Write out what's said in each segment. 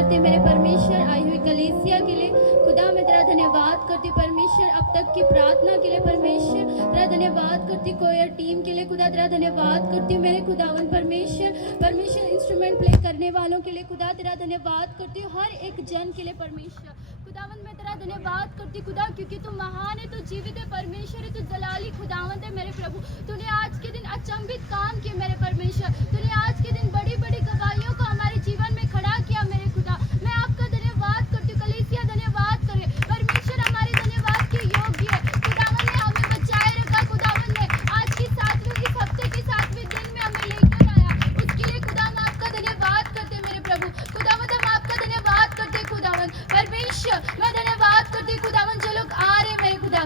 करती मेरे परमेश्वर आई हुई कलीसिया के लिए। खुदा मैं तेरा धन्यवाद करती परमेश्वर, अब तक की प्रार्थना के लिए परमेश्वर तेरा धन्यवाद करती, कोयर टीम के लिए खुदा तेरा धन्यवाद करती हूँ मेरे खुदावन परमेश्वर इंस्ट्रूमेंट प्ले करने वालों के लिए खुदा तेरा धन्यवाद करती हूँ, हर एक जन के लिए परमेश्वर खुदावन मैं तेरा धन्यवाद करती खुदा, क्योंकि तू महान है, तू जीवित है परमेश्वर है, तू जलाली खुदावंत है मेरे प्रभु। तूने आज के दिन अचंभित काम किए मेरे परमेश्वर, तूने आज के दिन बड़ी बड़ी गवाहियों को हमारे जीवन में खड़ा किया मेरे खुदा। मैं आपका धन्यवाद करती हूँ, कलीसिया धन्यवाद करे परमेश्वर, हमारे धन्यवाद के योग्य है। खुदावन ने हमें बचाए रखा, खुदावन ने आज की इस हफ्ते के 7वें दिन में हमें लेकर आया, उसके लिए खुदा हम आपका धन्यवाद करते मेरे प्रभु। खुदावन हम आपका धन्यवाद करते खुदावन परमेश्वर, मैं धन्यवाद करती खुदावन जो लोग आ रहे मेरे खुदा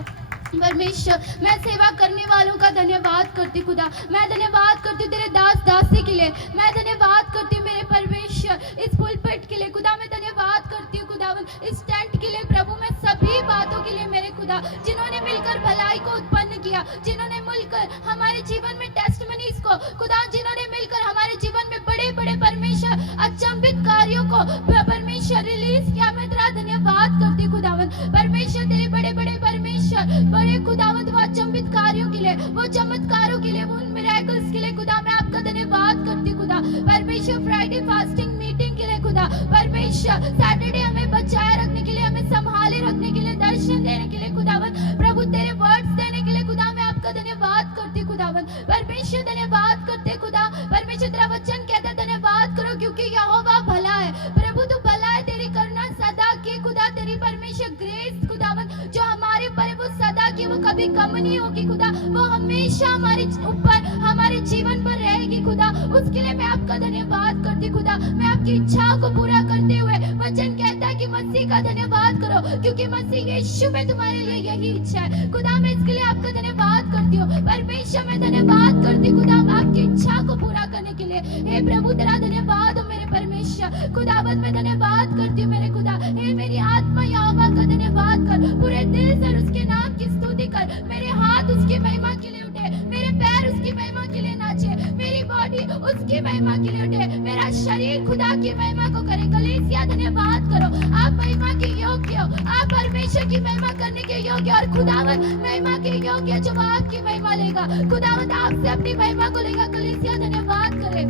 परमेश्वर, मैं सेवा करने वालों का धन्यवाद करती खुदा। मैं धन्यवाद करती तेरे दास दासी के लिए, मैं धन्यवाद करती मेरे परमेश्वर इस पुलपिट के लिए खुदा। मैं धन्यवाद करती हूँ खुदावन इस टेंट के लिए प्रभु, मैं सभी बातों के लिए मेरे खुदा, जिन्होंने मिलकर भलाई को उत्पन्न किया, जिन्होंने मिलकर हमारे जीवन में टेस्टमनीज को खुदा, जिन्होंने मिलकर हमारे जीवन में बड़े बड़े परमेश्वर अचंभित कार्यों को परमेश्वर रिलीज किया, मैं तेरा धन्यवाद करती खुदावन परमेश्वर, तेरे बड़े बड़े परमेश्वर बड़े खुदावंत वो अचंभित कार्यों के लिए, वो चमत्कारों के लिए, वो उन मिरेकल्स के लिए खुदा मैं आपका धन्यवाद करती खुदा परमेश्वर। फ्राइडे फास्टिंग मीटिंग के लिए खुदा परमेश्वर, सैटरडे हमें बचाए रखने के लिए, हमें संभाले रखने के लिए, दर्शन देने के लिए खुदावन प्रभु, तेरे वर्ड्स देने के लिए खुदा मैं आपका धन्यवाद करती खुदावन परमेश्वर, धन्यवाद करते खुदा परमेश्वर। तेरा वचन कहता है धन्यवाद करो क्योंकि यहोवा भला है प्रभु, तू भला है, तेरी करुणा सदा की खुदा, तेरी परमेश्वर ग्रेस खुदावन जो हमारे पर वो सदा की, वो कभी कम नहीं होगी खुदा, वो हमेशा हमारे ऊपर हमारे जीवन पर रहेगी खुदा, उसके लिए मैं आपका धन्यवाद करती खुदा। मैं आपकी इच्छा को पूरा करते हुए वचन कहता है कि मसीह का धन्यवाद करो क्योंकि मसीह यीशु में तुम्हारे लिए यही इच्छा है खुदा। मैं इसके लिए आपका धन्यवाद करती हूँ परमेश्वर, मैं धन्यवाद करती खुदा आपकी इच्छा को पूरा करने के लिए। हे प्रभु तेरा धन्यवाद हो मेरे परमेश्वर, खुदावंत मैं धन्यवाद करती हूँ मेरे खुदा। हे मेरी आत्मा यहोवा का धन्यवाद कर, पूरे दिल से उसके नाम की स्तुति कर, मेरे हाथ उसकी महिमा के लिए उठे, मेरे पैर उसकी महिमा के लिए नाचे, मेरी बॉडी उसकी महिमा के लिए उठे, मेरा शरीर खुदा की महिमा को करे। कलीसिया धन्यवाद करो, आप महिमा के योग्य हो, आप परमेश्वर की महिमा करने के योग्य, और खुदावन महिमा के योग्य जो आपकी महिमा लेगा, खुदावन आपसे अपनी महिमा को लेगा। कलीसिया धन्यवाद करे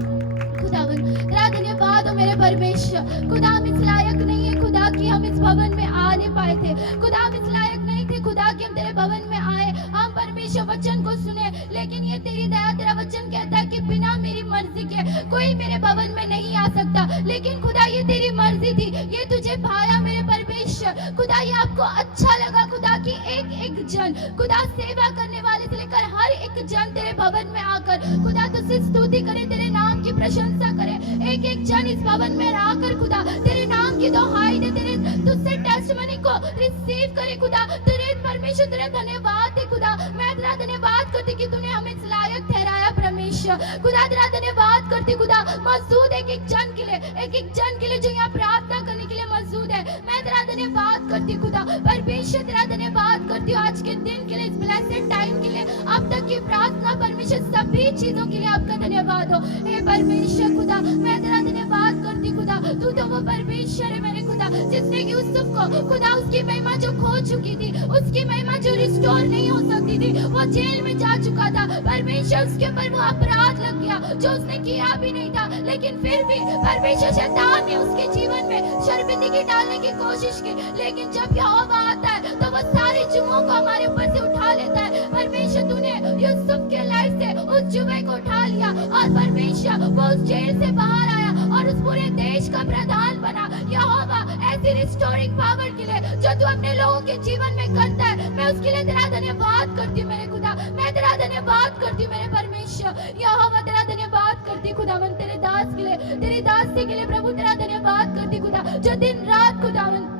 खुदावन, तेरा धन्यवाद हो मेरे परमेश्वर। खुदा हम इस लायक नहीं है खुदा कि हम इस भवन में आ नहीं पाए थे, खुदा हम इस लायक नहीं थे खुदा कि हम तेरे भवन में आए, हम परमेश्वर वचन को सुने, लेकिन ये तेरी दया, तेरा वचन कहता है कि बिना मेरी मर्जी के कोई मेरे भवन में नहीं आ सकता, लेकिन खुदा ये तेरी मर्जी थी, ये तुझे भाया मेरे परमेश्वर खुदा, ये आपको अच्छा लगा खुदा कि एक एक जन खुदा सेवा करने वाले से लेकर हर एक जन तेरे भवन में आकर खुदा तुझसे स्तुति करे, तेरे नाम की प्रशंसा करे, एक एक जन इस भवन में आकर खुदा तेरे नाम की दोहाई दे, तेरे तुझसे टेस्टमनी को रिसीव करे खुदा। तेरे परमेश्वर तेरा धन्यवाद है खुदा, मैं तेरा धन्यवाद करती कि तूने हमें इस लायक ठहराया परमेश्वर खुदा, तेरा धन्यवाद करती खुदा। मौजूद एक एक जन के लिए, एक एक जन के लिए जो यहाँ प्रार्थना करने के लिए मौजूद है, मैं तेरा धन्यवाद करती खुदा परमेश्वर, तेरा धन्यवाद करती हूँ आज के दिन के लिए, इस ब्लेसेड टाइम के लिए, अब तक की प्रार्थना परमेश्वर, सभी चीजों के लिए आपका धन्यवाद हो। हे परमेश्वर खुदा मैं तेरा धन्यवाद करती खुदा, तू तो वो परमेश्वर है मेरे खुदा जिसने यूसुफ को खुदा उसकी महिमा जो खो चुकी थी, उसकी महिमा जो रिस्टोर नहीं हो सकती थी, वो जेल में जा चुका था परमेश्वर, उसके ऊपर वो अपराध लग गया जो उसने किया भी नहीं था, लेकिन फिर भी परमेश्वर शैतान ने उसके जीवन में शर्मिंदगी डालने की कोशिश की, लेकिन जब यहोवा आता है तो वो सारे जुओं को हमारे ऊपर से उठा लेता है। परमेश्वर तूने यूसुफ के लाइफ से उस जुए को उठा लिया और परमेश्वर वो उस जेल से बाहर आया और उस पूरे देश का प्रधान बना। यहोवा ऐसी रिस्टोरिंग पावर के लिए जो तू अपने लोगों के जीवन में करता है, मैं उसके लिए तेरा धन्यवाद करती हूँ मेरे खुदा, मैं तेरा धन्यवाद करती हूँ मेरे परमेश्वर। यहोवा तेरा धन्यवाद करती खुदावन, तेरे दास के लिए, तेरी दासी के लिए प्रभु तेरा धन्यवाद करती खुदा, जो दिन रात खुदावन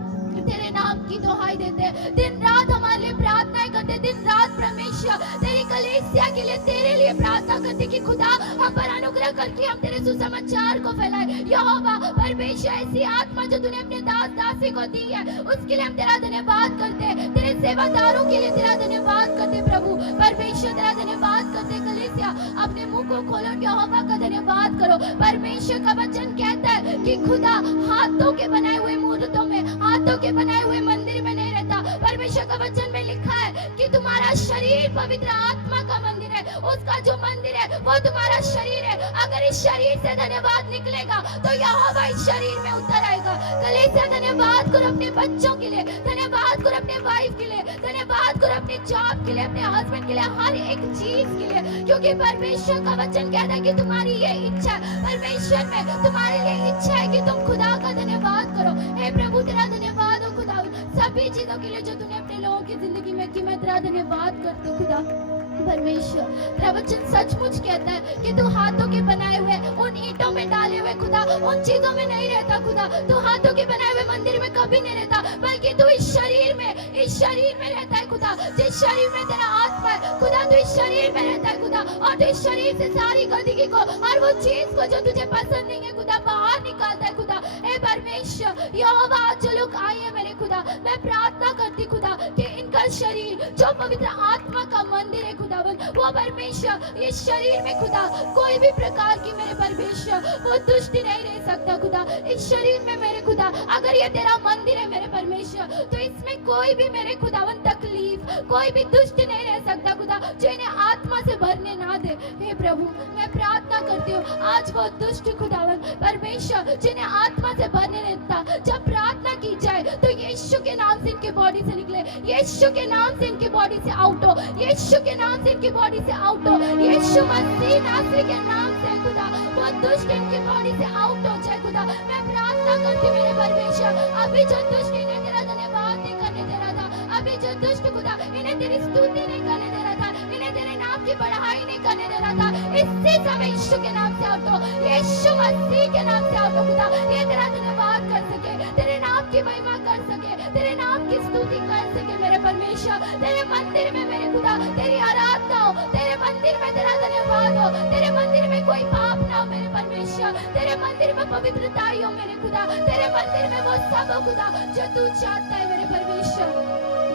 तेरे नाम की दोहाई देते, दिन रात हमारे लिए प्रार्थनाएं करते, दिन रात परमेश्वर तेरी कलीसिया के लिए, तेरे लिए प्रार्थना करते कि खुदा हम पर अनुग्रह करके हम तेरे सुसमाचार सुसमाचार को फैलाए। यहोवा परमेश्वर, ऐसी आत्मा जो तूने अपने दास दासी को दी है, उसके लिए हम तेरा धन्यवाद करते हैं। तेरे सेवादारों के लिए तेरा धन्यवाद करते प्रभु। परमेश्वर तेरा धन्यवाद करते। कलीसिया अपने मुंह को खोलो, यहोवा का धन्यवाद करो। परमेश्वर का वचन कहता है कि खुदा हाथों के बनाए हुए मूर्तों में, हाथों के बनाए हुए मंदिर में नहीं रहता। परमेश्वर का वचन में लिखा है कि तुम्हारा शरीर पवित्र आत्मा का मंदिर है। उसका जो मंदिर है वो तुम्हारा शरीर है। अगर इस शरीर से धन्यवाद निकलेगा तो यहोवा इस शरीर में उतर आएगा। कलीसिया धन्यवाद करो अपने बच्चों के लिए, धन्यवाद करो अपने वाइफ के लिए, धन्यवाद करो अपने जॉब के लिए, अपने हस्बैंड के लिए, हर एक चीज के लिए, क्योंकि परमेश्वर का वचन कहता है कि तुम्हारी ये इच्छा है। परमेश्वर में तुम्हारे लिए इच्छा है कि तुम खुदा का धन्यवाद करो। हे प्रभु तेरा धन्यवाद हो खुदा, सभी चीजों के लिए जो तूने अपने लोगों की जिंदगी में की। मैं तेरा धन्यवाद करती हूँ खुदा। परमेश्वर तेरा वचन सचमुच कहता है कि तू हाथों के बनाए हुए उन ईंटों में डाले हुए खुदा, उन चीजों में नहीं रहता खुदा। तू हाथों के बनाए हुए मंदिर में कभी नहीं रहता, बल्कि तू इस शरीर में रहता है खुदा। जिस शरीर में तेरा आत्मा है खुदा, तू इस शरीर में रहता है खुदा, और तू इस शरीर से सारी गंदगी को और वो चीज को जो तुझे पसंद नहीं है खुदा बाहर निकालता है खुदा। हे परमेश्वर, यहोवा जो लोग आए हैं मेरे खुदा, मैं प्रार्थना करती खुदा कि इनका शरीर जो पवित्र आत्मा का मंदिर है खुदावन, वो परमेश्वर इस शरीर में खुदा कोई भी प्रकार की मेरे परमेश्वर वो दुष्टि नहीं रह सकता खुदा। इस शरीर में मेरे खुदा अगर ये तेरा मंदिर है मेरे परमेश्वर, तो इसमें कोई भी मेरे खुदावन तकलीफ, कोई भी दुष्ट नहीं रह सकता खुदा, जो इन्हें आत्मा से भरने ना दे। हे प्रभु मैं प्रार्थना करती हूँ आज वो दुष्ट खुदावन परमेश्वर जिन्हें आत्मा से भरने रहता, जब प्रार्थना की जाए तो यीशु के नाम से इनके बॉडी से निकले, यीशु के नाम से इनकी बॉडी से आउट हो, यीशु के नाम से इनकी बॉडी से आउट हो, यीशु मसीह नासरी के नाम से खुदा वो दुष्ट इनकी बॉडी से आउट हो जाए खुदा। मैं प्रार्थना करती हूँ मेरे परमेश्वर, अभी जो दुष्ट इन्हें तेरा धन्यवाद नहीं करने दे रहा था, अभी जो दुष्ट खुदा इन्हें तेरी स्तुति नहीं करने दे रहा था, इन्हें तेरे नाम की बढ़ाई नहीं करने दे रहा था, इसी समय यीशु के नाम से आउट हो, यीशु मसीह के नाम से आउट हो खुदा। ये तेरा धन्यवाद कर सके, तेरे नाम की महिमा कर सके, तेरे नाम की स्तुति कर सके मेरे परमेश्वर। तेरे मंदिर में मेरे खुदा तेरी आराधना हो, तेरे मंदिर में तेरा धन्यवाद हो, तेरे मंदिर में कोई पाप ना हो मेरे परमेश्वर, तेरे मंदिर में पवित्रता ही हो मेरे खुदा, तेरे मंदिर में वो सब हो खुदा जो तू चाहता है मेरे परमेश्वर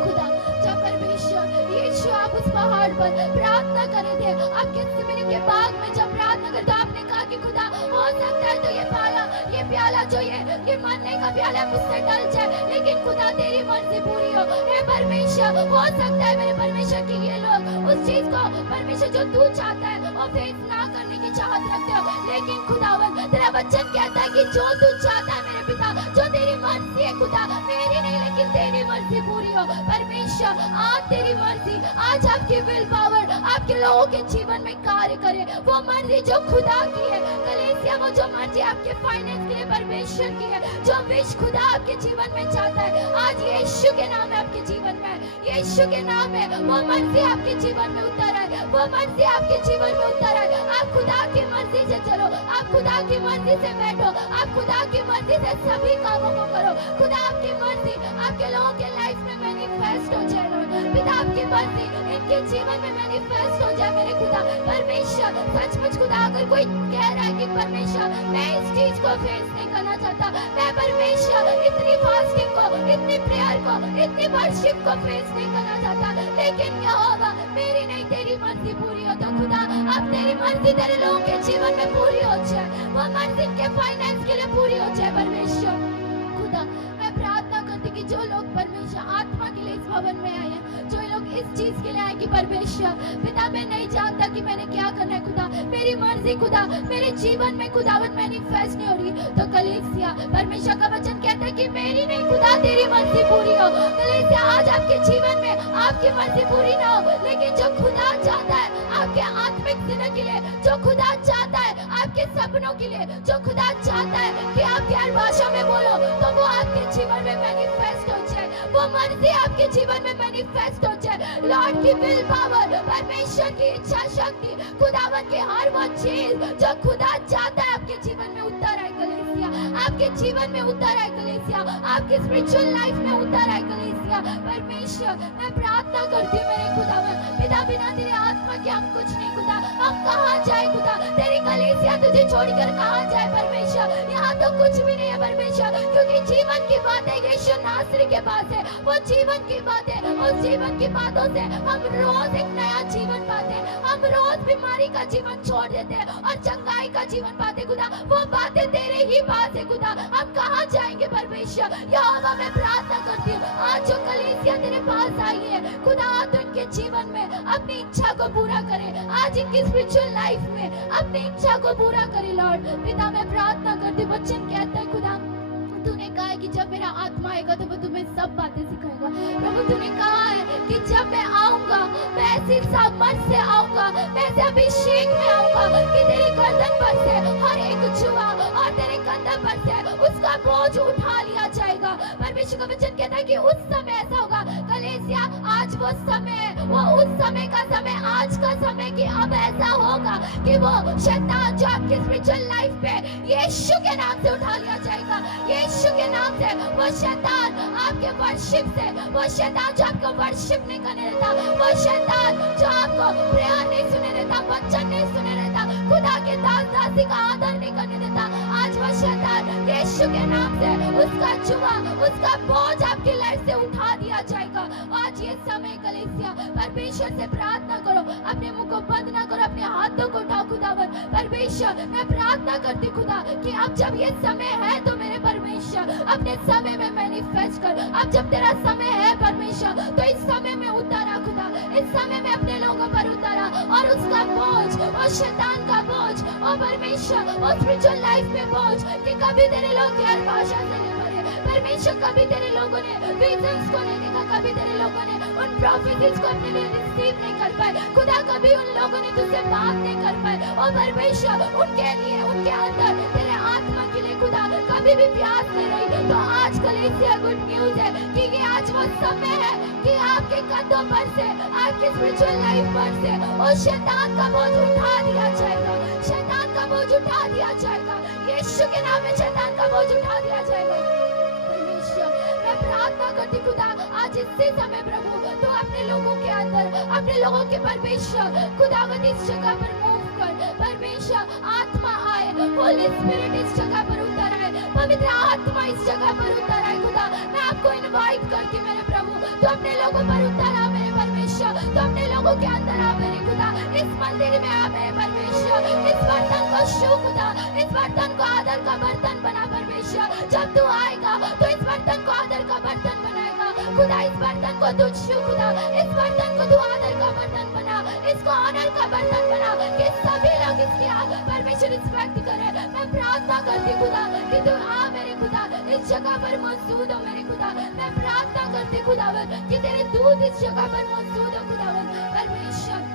खुदा। जब परमेश्वर यीशु आप उस पहाड़ पर प्रार्थना करे थे, आप गेत्सेमनी के बाग में जब प्रार्थना करते आपने कहा कि खुदा हो सकता है तो ये प्याला जो ये मरने का प्याला मुझसे टल जाए, लेकिन खुदा तेरी मर्जी पूरी हो। हे परमेश्वर हो सकता है मेरे परमेश्वर कि ये लोग उस चीज को परमेश्वर जो तू चाहता है और फेस ना करने की चाहत रखते हो, लेकिन खुदावन तेरा वचन कहता है कि जो तू चाहता है मेरे पिता, जो तेरी मर्जी है खुदा, मेरी नहीं लेकिन तेरी मर्जी पूरी हो। परमेश्वर आज तेरी मर्जी, आज आपकी विल पावर आपके लोगों के जीवन में कार्य करे, वो मर्जी जो खुदा की है। कलीसिया वो जो मर्जी आपके फाइनेंस के लिए परमेश्वर की है, जो विश खुदा आपके जीवन में चाहता है, आज यीशु के नाम है आपके जीवन में, यीशु के नाम है वो मर्जी आपके जीवन में उतर आए, वो मर्जी आपके जीवन में उतर आए। आप खुदा की मर्जी से चलो, आप खुदा की मर्जी से बैठो, आप खुदा की मर्जी से सभी कामों को करो। खुदा आपकी मर्जी आपके लोगों के लाइफ में मैनिफेस्ट हो जाए लॉर्ड, पिता आपकी मर्जी इनके जीवन में मैनिफेस्ट हो जाए मेरे खुदा। परमेश्वर सचमुच खुदा अगर कोई कह रहा है कि परमेश्वर मैं इस चीज को फेस नहीं करना चाहता, मैं परमेश्वर इतनी फास्टिंग को, इतनी प्रेयर को, इतनी वर्शिप को फेस नहीं करना चाहता, लेकिन यहोवा मेरी नहीं तेरी मर्जी पूरी हो, तो खुदा अब तेरी मर्जी तेरे लोगों के जीवन में पूरी हो जाए, वो मर्जी इनके फाइनेंस के लिए पूरी हो जाए परमेश्वर खुदा। मैं प्रार्थना करती कि जो लोग परमेश्वर आत्मा के लिए इस भवन में आए हैं, जो लोग इस चीज के लिए आए कि परमेश्वर पिता मैं नहीं जानता कि मैंने क्या करना है खुदा, मेरी मर्जी खुदा मेरे जीवन में खुदावन मैनिफेस्ट नहीं हो रही, तो कलीसिया परमेश्वर का वचन कहता है कि मेरी नहीं खुदा तेरी मर्जी पूरी हो। कलीसिया आज आपके जीवन में आपकी मर्जी पूरी ना हो, लेकिन जो खुदा चाहता है आपके आत्मिक दिनों के लिए, जो खुदा चाहता है आपके सपनों के लिए, जो खुदा चाहता है कि आप हर भाषा में बोलो, तो वो आपके जीवन में मैनिफेस्ट हो जाए, वो मर्जी आपके जीवन में मैनिफेस्ट हो जाए। लॉर्ड की विल पावर, परमेश्वर की इच्छा शक्ति, खुदावन की हर वो चीज जो खुदा चाहता है आपके जीवन में उतर आए कलीसिया, आपके जीवन में उतर आए कलीसिया, आपके स्पिरिचुअल लाइफ में उतर आए कलीसिया। परमेश्वर मैं प्रार्थना करती हूँ मेरे खुदावन पिता खुदा बिना तेरे आत्मा के हम कुछ नहीं खुदा, हम कहाँ जाए खुदा, तेरी कलीसिया तुझे छोड़कर कहाँ जाए परमेश्वर, यहाँ तो कुछ भी नहीं है परमेश्वर, क्योंकि जीवन की बातें यीशु नासरी के पास है, वो जीवन की बातें, उस जीवन की बातों से हम रोज एक नया जीवन पाते हैं, हम रोज बीमारी का जीवन छोड़ देते हैं और चंगाई का जीवन पाते खुदा, वो बातें तेरे ही पास है खुदा, हम कहाँ जाएंगे परमेश्वर। यहोवा मैं प्रार्थना करती हूँ आज जो कलीसिया तेरे पास आई है खुदा, आज उनके जीवन में अपनी इच्छा को पूरा करे, आज इनकी स्पिरिचुअल लाइफ में अपनी इच्छा को पूरा करे लॉर्ड। पिता मैं प्रार्थना करती हूँ, वचन कहता है खुदा तूने कहा है कि जब मेरा आत्मा आएगा तो वो तुम्हें सब बातें सिखाएगा। प्रभु तूने कहा है कि जब मैं आऊंगा मैं ऐसी सामर्थ से आऊंगा, मैं ऐसे अभिषेक में आऊंगा कि तेरी गर्दन पर से हर एक जुआ और तेरे कंधे पर से उसका बोझ उठा लिया जाएगा। परमेश्वर का वचन कहता है कि उस समय ऐसा होगा कलीसिया, आज वो समय, वो उस समय का समय, आज का समय कि अब ऐसा होगा कि वो शैतान जो आपकी स्पिरिचुअल लाइफ पे यीशु के नाम से उठा लिया जाएगा, यीशु के नाम से वो शैतान आपके वर्शिप से, वो शैतान जो आपको वर्शिप नहीं करने देता, वो शैतान जो आपको प्रेयर नहीं सुने देता, वचन नहीं सुने देता, खुदा के दास दासी का आदर नहीं करने देता, आज वो शैतान यीशु के नाम से उसका जुआ, उसका बोझ आपकी लाइफ से उठा दिया जाएगा। आज ये समय कलीसिया परमेश्वर से प्रार्थना करो, अपने मुंह को बंद ना करो, अपने हाथों को उठाओ खुदावन। परमेश्वर मैं प्रार्थना करती खुदा कि अब जब ये समय है तो मेरे परमेश्वर अपने समय में मैनिफेस्ट कर, अब जब तेरा समय है परमेश्वर तो इस समय में उतारा खुदा, इस समय में अपने लोगों पर उतारा और उसका बोझ और शैतान का बोझ और परमेश्वर और स्पिरिचुअल लाइफ में बोझ कि कभी तेरे लोग गैर भाषा से नहीं भरे, परमेश्वर कभी तेरे लोगों ने विजन्स को नहीं देखा, कभी तेरे लोगों ने उन प्रॉफिसीज को अपने लिए रिसीव नहीं कर पाए खुदा, कभी उन लोगों ने तुझसे बात नहीं कर पाए और परमेश्वर उनके लिए, उनके अंदर तेरे आत्मा के लिए खुदा कभी भी प्यास नहीं रही। तो आज कलीसिया गुड न्यूज है कि ये आज वो समय है कि आपके कंधों पर से, आपके स्पिरिचुअल लाइफ पर से और शैतान का बोझ उठा दिया जाएगा, शैतान का बोझ उठा दिया जाएगा, यीशु के नाम में शैतान का बोझ उठा दिया जाएगा। मैं प्रार्थना करती खुदा आज इसी समय प्रभु तो अपने लोगों के अंदर, अपने लोगों के परमेश्वर खुदावंद इस जगह पर मूव कर, परमेश्वर आत्मा आए, होली स्पिरिट इस जगह पर उतर आए, पवित्र आत्मा इस जगह पर उतर आए खुदा। मैं आपको इनवाइट करती मेरे प्रभु तो अपने लोगों पर उतर आ मेरे परमेश्वर, तो अपने लोगों के अंदर आ मेरे खुदा, इस मंदिर में आ मेरे परमेश्वर, इस बर्तन को छू खुदा, इस बर्तन को आदर का बर्तन बना परमेश्वर, जब तू आएगा तो इस बर्तन को आदर का बर्तन बनाएगा खुदा, इस बर्तन को तू छू खुदा, इस बर्तन को तू आदर का बर्तन बना, इसको ऑनर का बर्तन बना कि सभी लोग इसके परमेश्वर रिस्पेक्ट करे। मैं प्रार्थना करती खुदा कि तू आ मेरे खुदा, इस जगह पर मौजूद हो मेरे खुदा, मैं प्रार्थना करती खुदावन कि तेरे दूत इस जगह पर मौजूद हो खुदावन। परमेश्वर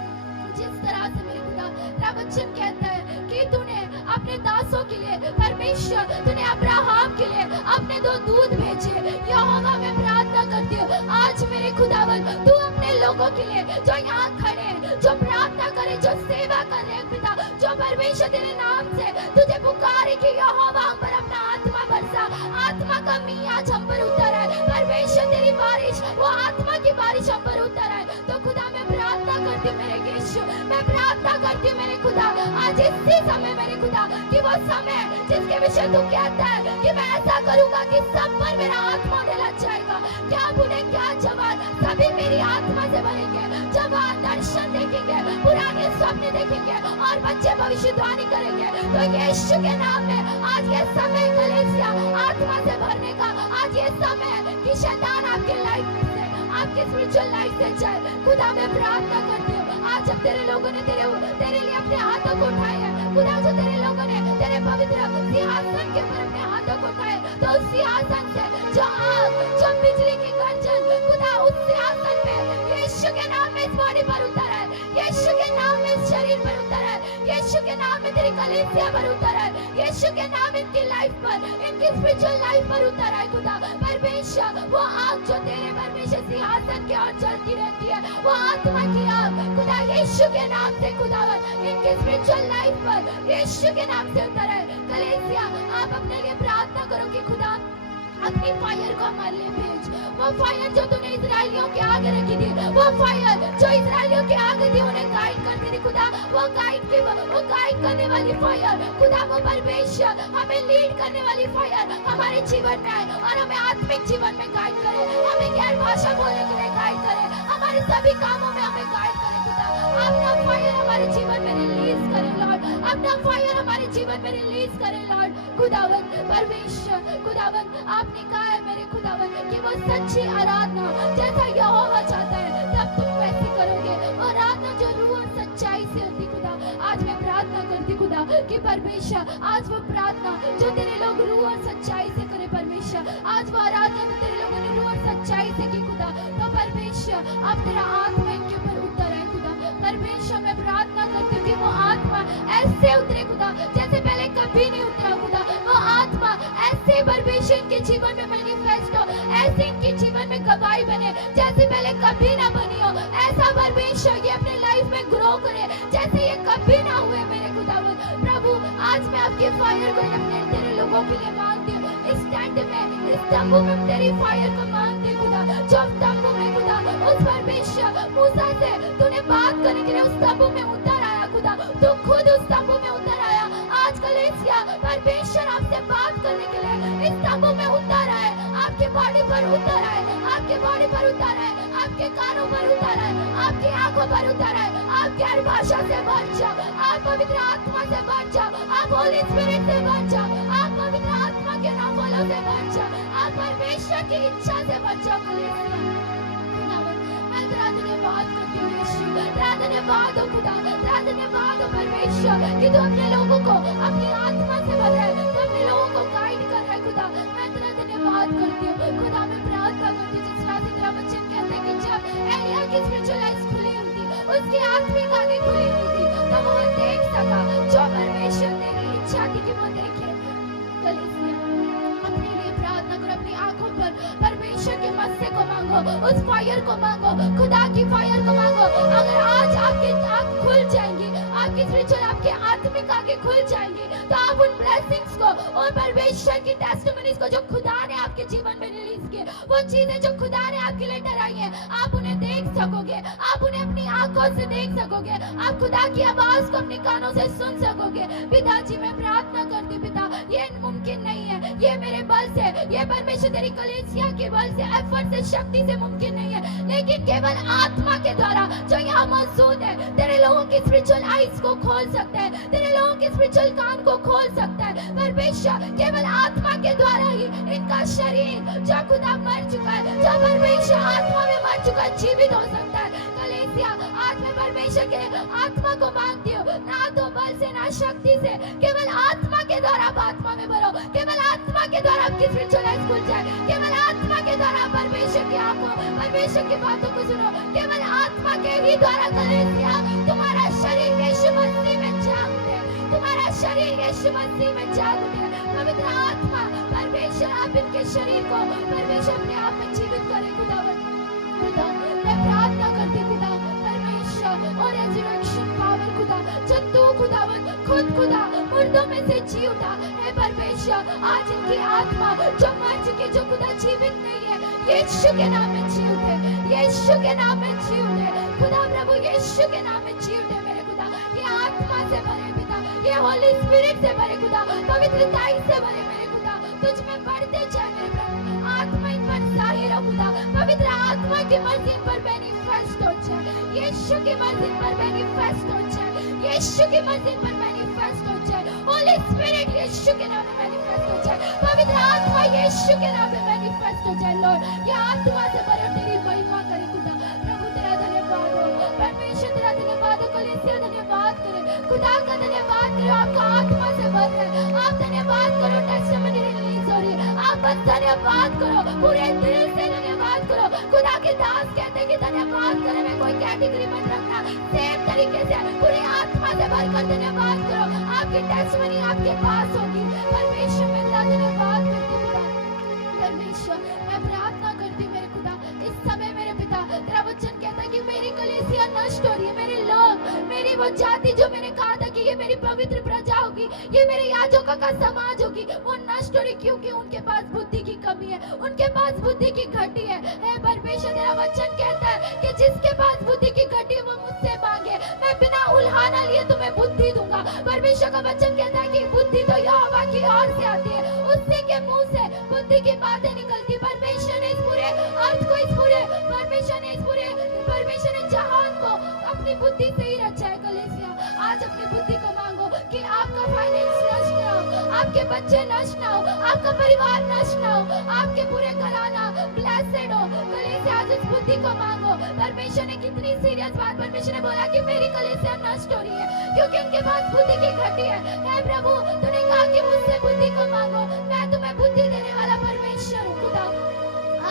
जिस तरह से मेरे खुदा तेरा वचन कहता है कि तूने अपने दासों के लिए परमेश्वर, तूने अब्राहम के लिए अपने दो दूत भेजे, यहोवा मैं प्रार्थना करती हूँ आज मेरे खुदावन तू अपने लोगों के लिए जो यहाँ खड़े हैं, जो प्रार्थना करे, जो सेवा कर रहे हैं पिता, जो परमेश्वर तेरे नाम से तुझे पुकारे कि यहोवा हम पर अपना आत्मा बरसा, आत्मा का मियाँ हम पर उतर आए परमेश्वर, तेरी बारिश वो आत्मा की बारिश हम पर उतर आए। तो खुदा मैं प्रार्थना करती हूँ मेरे यीशु, मैं प्रार्थना करती हूँ मेरे खुदा आज इसी समय मेरे खुदा कि वो समय जिसके विषय तू कहता है कि मैं ऐसा करूंगा कि सब पर मेरा आत्मा लग जाएगा, क्या बूढ़े क्या जवान सभी मेरी आत्मा से भरेंगे, जवान दर्शन देखेंगे, पुराने सपने देखेंगे और बच्चे भविष्यवाणी करेंगे। तो यीशु के नाम में आज ये समय कलीसिया आत्मा से भरने का, आज ये समय कि शैतान आपके लाइफ में से, आपके स्पिरिचुअल लाइफ से जाए। खुदा मैं प्रार्थना करती हूँ आज जब तेरे लोगों ने तेरे लिए अपने हाथों को उठाए हैं खुदा, जो तेरे लोगों ने तेरे पवित्र सिंहासन के ऊपर अपने हाथों को उठाए, तो उस सिंहासन से जो आग, जो बिजली की गर्जन खुदा उस सिंहासन पे यीशु के नाम में इस बॉडी पर उतर है, यीशु के नाम में इस शरीर पर उतर है, यीशु के नाम में तेरी कलीसिया पर उतर है, यीशु के नाम इनकी लाइफ पर, इनकी स्पिरिचुअल लाइफ पर उतर है खुदा। परमेश्वर वो आग जो तेरे परमेश्वर सिंहासन के और जलती रहती है, वो आत्मा की आग खुदा यीशु के नाम से खुदावन इनकी स्पिरिचुअल लाइफ पर यीशु के नाम से उतर है। कलीसिया आप अपने लिए प्रार्थना करो कि खुदा अपनी फायर को हमारे लिए भेज, वो फायर जो तूने इजराइलियों के आगे रखी थी, वो फायर जो इजराइलियों के आगे थी उन्हें गाइड करती थी खुदा, वो गाइड करने वाली फायर खुदा, वो परमेश्वर हमें लीड करने वाली फायर हमारे जीवन में आए और हमें आत्मिक जीवन में गाइड करे, हमें गैर भाषा बोलने के लिए गाइड करे, हमारे सभी कामों में हमें गाइड करे खुदा। अपना फायर हमारे जीवन में रिलीज करे लॉर्ड, अपना फायर हमारे जीवन में रिलीज करे लॉर्ड। खुदावन परमेश्वर, खुदावन आपने कहा है मेरे खुदावन कि वो सच्ची आराधना जैसा यहोवा चाहता है तब तुम वैसी करोगे, और आराधना जो रूह और सच्चाई से होती खुदा। आज मैं प्रार्थना करती खुदा कि परमेश्वर आज वो प्रार्थना जो तेरे लोग रूह और सच्चाई से करे परमेश्वर, आज वो आराधना जो तेरे लोगों ने रूह और सच्चाई से की खुदा, तो परमेश्वर अब तेरा आत्मा इनके ऊपर उतर है खुदा। परमेश्वर मैं प्रार्थना करती हूँ कि वो आत्मा ऐसे उतरे खुदा जैसे पहले कभी नहीं उतरा खुदा, वो आत्मा ऐसे परमेश्वर इनके जीवन में मैनिफेस्ट हो, ऐसे इनके जीवन में गवाही बने जैसे पहले कभी ना बनी हो, ऐसा परमेश्वर ये अपने लाइफ में ग्रो करे जैसे ये कभी ना हुए मेरे खुदावन। प्रभु आज मैं आपके फायर को अपने तेरे लोगों के लिए मांगती हूँ, इस टेंट में इस तंबू में तेरी फायर को मांगती हूँ खुदा, जो तंबू में खुदा उस परमेश्वर मूसा से तूने बात करने के लिए उस तंबू में उतर आया खुदा, तू खुद उस तंबू में उतर आया। आज कलीसिया परमेश्वर आपसे बात करने के लिए इस तंबू में उतर आए, आपके बॉडी पर उतर आए, आपके बॉडी पर उतर आए, आपके कानों पर उतर आए, आपकी आंखों पर उतर आए, आप गैर भाषा से बच जाओ, आप पवित्र आत्मा से बच जाओ, आप होली स्पिरिट से बच जाओ, आप पवित्र आत्मा के नामों से बच जाओ, आप परमेश्वर की इच्छा से बच जाओ। कलीसिया मैं तेरा धन्यवाद करती हूँ यीशु, तेरा धन्यवाद हो खुदा, तेरा धन्यवाद हो परमेश्वर कि तू अपने लोगों को अपनी आत्मा से भर रहा है, तू अपने लोगों को गाइड कर रहा है खुदा। मैं तेरा धन्यवाद करती हूँ खुदा, मैं प्रार्थना करती हूँ जिस तरह से तेरा वचन कहता है कि जब एलिया की स्पिरिचुअल आइज खुली हुई थी, उसकी आत्मिक आंखें खुली हुई थी, तो वो देख सका जो परमेश्वर तेरी इच्छा थी कि वो देखे। कलीसिया अपने लिए प्रार्थना करो, अपनी आंखों पर परमेश्वर के मस्से को मांगो, उस फायर को मांगो, खुदा की फायर को मांगो। अगर आज आपकी आंख खुल जाएंगी, आपकी स्पिरिचुअल आपके आत्मिक आंखें खुल जाएंगी, तो आप उन ब्लेसिंग्स को और परमेश्वर की टेस्टिमनीज को जो खुदा ने आपके जीवन में रिलीज किए, वो चीजें जो खुदा ने आपके लिए डराई है, आप उन्हें देख सकोगे, आप उन्हें अपनी आंखों से देख सकोगे, आप खुदा की आवाज को अपने कानों से सुन सकोगे। पिताजी मैं प्रार्थना करती हूँ पिता, ये मुमकिन नहीं है, ये मेरे बल से, ये परमेश्वर तेरी कलीसिया के बल से, एफर्ट से, शक्ति से मुमकिन नहीं है, लेकिन केवल आत्मा के द्वारा जो यहाँ मौजूद है तेरे लोगों की स्पिरिचुअल आईज को खोल सकता है, तेरे लोगों के स्पिरिचुअल कान को खोल सकता है परमेश्वर। केवल आत्मा के द्वारा ही इनका शरीर जो खुदा मर चुका है, जो परमेश्वर आत्मा में मर चुका है, जीवित हो सकता है। कलीसिया आज मैं परमेश्वर के आत्मा को मांगती हूँ, ना तो बल से ना शक्ति से, केवल आत्मा के द्वारा आप आत्मा में भरो, केवल आत्मा के द्वारा आपकी स्पिरिचुअल आईज खुल जाए, केवल आत्मा के द्वारा परमेश्वर की आंखों, परमेश्वर की बातों को सुनो, केवल आत्मा के ही द्वारा। कलीसिया तुम्हारा शरीर यीशु मसीह में जाग उठे, तुम्हारा शरीर यीशु मसीह में जाग उठे। पवित्र आत्मा परमेश्वर आप इनके शरीर को परमेश्वर अपने आप में जीवित करे खुदावन। खुदा मैं प्रार्थना करती हूँ खुदा परमेश्वर और रेजरेक्शन पावर खुदा जो तू खुदावन खुद खुदा मुर्दों में से जी उठा है परमेश्वर, आज इनकी आत्मा जो मर चुकी, जो खुदा जीवित नहीं है, यीशु के नाम में जी उठे, यीशु के नाम में जी उठे खुदा। प्रभु यीशु के नाम में जी उठे मेरे खुदा, ये आत्मा से भरे पिता, ये होली स्पिरिट से भरे खुदा, पवित्रताई से भरे मेरे खुदा, तुझ में बढ़ते जाए मेरे प्रभु। आत्मा इन पर जाहिर हो खुदा, पवित्र आत्मा की मर्जी पर मैनिफेस्ट हो जाए, यीशु की मर्जी पर मैनिफेस्ट हो जाए, यीशु की मर्जी पर मैनिफेस्ट हो जाए। होली स्पिरिट यीशु के नाम में मैनिफेस्ट हो जाए, पवित्र आत्मा यीशु के नाम में मैनिफेस्ट हो जाए। लॉर्ड ये आत्मा से भरे तेरी महिमा करे खुदा। प्रभु तेरा धन्यवाद हो, परमेश्वर तेरा धन्यवाद हो, कलीसिया धन्यवाद करे, खुदा का धन्यवाद करो, आपका आत्मा से भर रहे, आप धन्यवाद करो, टेस्टिमनी रिलीज हो रही है, आप बस धन्यवाद करो, पूरे दिल से धन्यवाद करो। खुदा के दास कहते हैं कि धन्यवाद करने में कोई कैटेगरी मत रखना, सेम तरीके से पूरी आत्मा से भरकर धन्यवाद करो, आपकी टेस्टिमनी आपके पास होगी। परमेश्वर में तेरा धन्यवाद करती हूँ खुदा, परमेश्वर मैं प्रार्थना करती हूँ मेरे खुदा, इस समय मेरे पिता तेरा वचन कहता है कि मेरी कलीसिया नष्ट हो रही है, मेरे लोग, मेरी वो जाति जो मैंने कहा था कि ये मेरी पवित्र प्रजा होगी, ये मेरे याजकों का समाज होगी, वो नष्ट हो रही क्योंकि उनके पास बुद्धि की कमी कमी है, उनके पास बुद्धि की घटी है। हे परमेश्वर, तेरा वचन कहता है कि जिसके पास बुद्धि की घटी है वो मुझसे मांगे, मैं बिना उल्हाना लिए तुम्हें बुद्धि दूंगा। परमेश्वर का वचन कहता है कि बुद्धि तो यहोवा की ओर से आती है, उसी के मुंह से बुद्धि की बातें निकलती। परमेश्वर ने इस पूरे अर्थ को, परमेश्वर ने जहान को अपनी बुद्धि से ही रचा है। कलीसिया, आज अपनी बुद्धि को मांगो कि आपका फाइनेंस नष्ट ना हो, आपके बच्चे नष्ट ना हो, आपका परिवार नष्ट ना हो, आपके पूरे घराना ब्लेसेड हो। कलीसिया, आज इस बुद्धि को मांगो। परमेश्वर ने कितनी सीरियस बात, परमेश्वर ने बोला कि मेरी कलीसिया नष्ट हो रही है क्योंकि उनके पास बुद्धि की घटी है। हे प्रभु, तूने कहा कि मुझसे बुद्धि को मांगो, मैं तुम्हें बुद्धि देने वाला परमेश्वर हूँ। खुदा,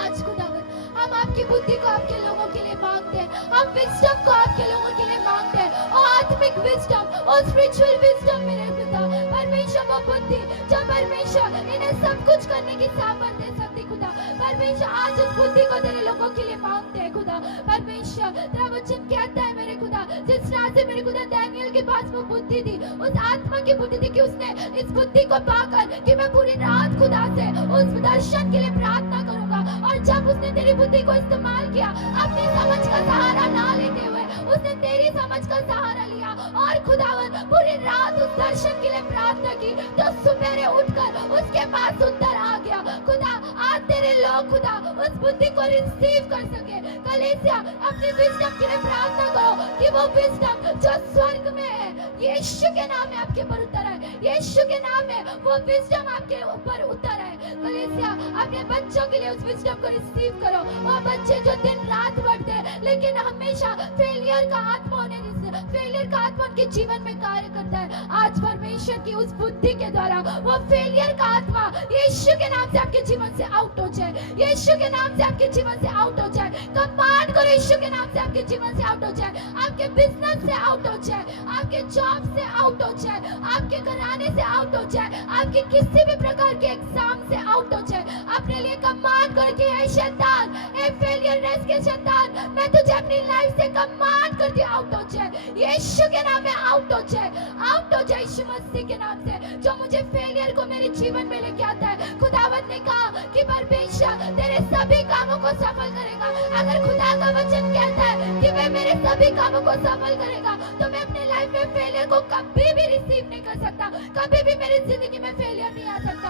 आज खुदावन, हम आपकी बुद्धि को आपके लोगों के लिए मांगते हैं, हम विजडम को आपके लोगों के लिए मांगते हैं, और आत्मिक विजडम और स्पिरिचुअल विजडम मेरे खुदा। परमेश्वर, वो बुद्धि जो परमेश्वर इन्हें सब कुछ करने की सामर्थ दे सकती। खुदा परमेश्वर, आज उस बुद्धि को तेरे लोगों के लिए मांगते हैं। खुदा परमेश्वर, तेरा वचन कहता है मेरे खुदा, जिस रात से मेरे खुदा दानियल के पास वो बुद्धि थी, उस आत्मा की बुद्धि थी कि उसने इस बुद्धि को पाकर कि मैं पूरी रात खुदा से उस दर्शन के लिए प्रार्थना करूंगा। और जब उसने तेरी बुद्धि को इस्तेमाल किया, अपनी समझ का सहारा ना लेते हुए उसने तेरी समझ का सहारा लिया और खुदावन पूरी रात उस दर्शन के लिए प्रार्थना की, तो सुबह उठकर उसके पास उत्तर आ गया। खुदा, आज तेरे लोग खुदा उस बुद्धि को रिसीव कर सके। कलीसिया, अपनी विजडम के लिए प्रार्थना करो कि वो विजडम जो स्वर्ग में है, यीशु के नाम में आपके ऊपर उतर आए, यीशु के नाम में वो विजडम आपके ऊपर उतर आए। कलीसिया, अपने बच्चों के लिए उस विजडम को रिसीव करो। वो बच्चे जो दिन रात बढ़ते हैं लेकिन हमेशा फेलियर का आत्मा होने देते, फेलियर का आत्मा उनके जीवन में कार्य करता है, आज परमेश्वर की उस बुद्धि के द्वारा वो फेलियर का आत्मा यीशु के नाम से आपके जीवन से आउट हो जाए, यीशु के नाम से आपके जीवन से आउट हो जाए। कमांड करो, यीशु के नाम से आपके जीवन से आउट हो जाए, आपके बिजनेस से आउट हो जाए, आपके जॉब से आउट हो जाए, आपके घराने से आउट हो जाए, आपके किसी भी प्रकार के एग्जाम से आउट हो जाए। अपने लिए कमांड करके, ए शैतान, ए फेलियरनेस के शैतान, मैं तुझे अपनी लाइफ से कमांड करती हूं, आउट हो जाए, यीशु के नाम में आउट हो जाए, आउट हो जाए यीशु मसीह के नाम से, जो मुझे फेलियर को मेरे जीवन में लेके आता है। खुदावंद ने कहा कि परमेश्वर तेरे सभी कामों को सफल करेगा। अगर खुदा का वचन कहता है कि वह मेरे सभी कामों को सफल करेगा, तो मैं अपने लाइफ में फेलियर को कभी भी रिसीव नहीं कर सकता, कभी भी मेरी जिंदगी में फेलियर नहीं आ सकता।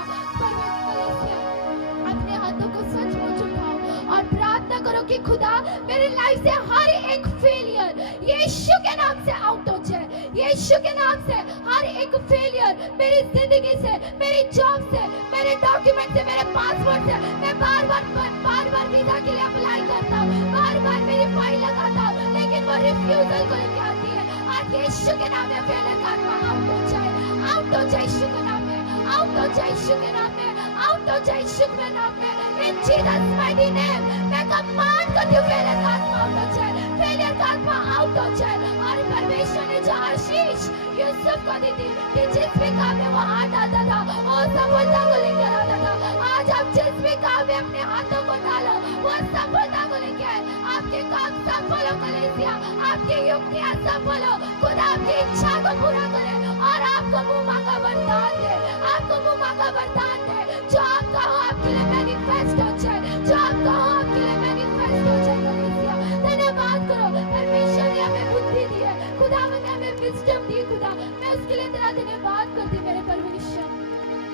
अपने हाथों को सचमुच उठाओ और प्रार्थना करो कि खुदा मेरी लाइफ से हर एक फेलियर यीशु के नाम से आउट हो जाए, यीशु के नाम से हर एक फेलियर मेरी जिंदगी से, मेरी जॉब से, मेरे डॉक्यूमेंट से, मेरे पासपोर्ट से, मैं बार बार वीजा के लिए अप्लाई करता हूँ, बार मेरी फाइल लगाता हूँ, लेकिन वो रिफ्यूजल को लेके आती है। आज यीशु के नाम में फेलियर का आत्मा आउट हो जाए, आउट हो जाए यीशु के नाम में, आउट हो जाए यीशु के नाम में, आउट हो जाए यीशु के नाम में। इन जीसस माइटी नेम मैं कमांड करती हूँ, फेलियर का आत्मा आउट हो जाए, फेलियर का आत्मा आउट हो जाए। और परमेश्वर ने जो आशीष यूसुफ को दी थी कि जिस भी काम में वो हाथ डालता था और सफलता को लेकर आता था, आज आप जिस भी काम में अपने हाथों को डालो वो सफलता को लेकर आए। आपके काम सफल हो कलीसिया, आपकी युक्तियां सफल हो, खुदा आपकी इच्छा को पूरा करे और आपको मुंह मांगा वरदान दे, आपको मुंह मांगा वरदान दे। जो आप कहो आपके लिए मैनिफेस्ट हो जाए, जो आप कहो आपके लिए मैनिफेस्ट हो जाए। कलीसिया, धन्यवाद करो, परमेश्वर ने हमें बुद्धि दी है, खुदा ने हमें विजडम दी। खुदा, मैं उसके लिए तेरा धन्यवाद करती मेरे परमेश्वर।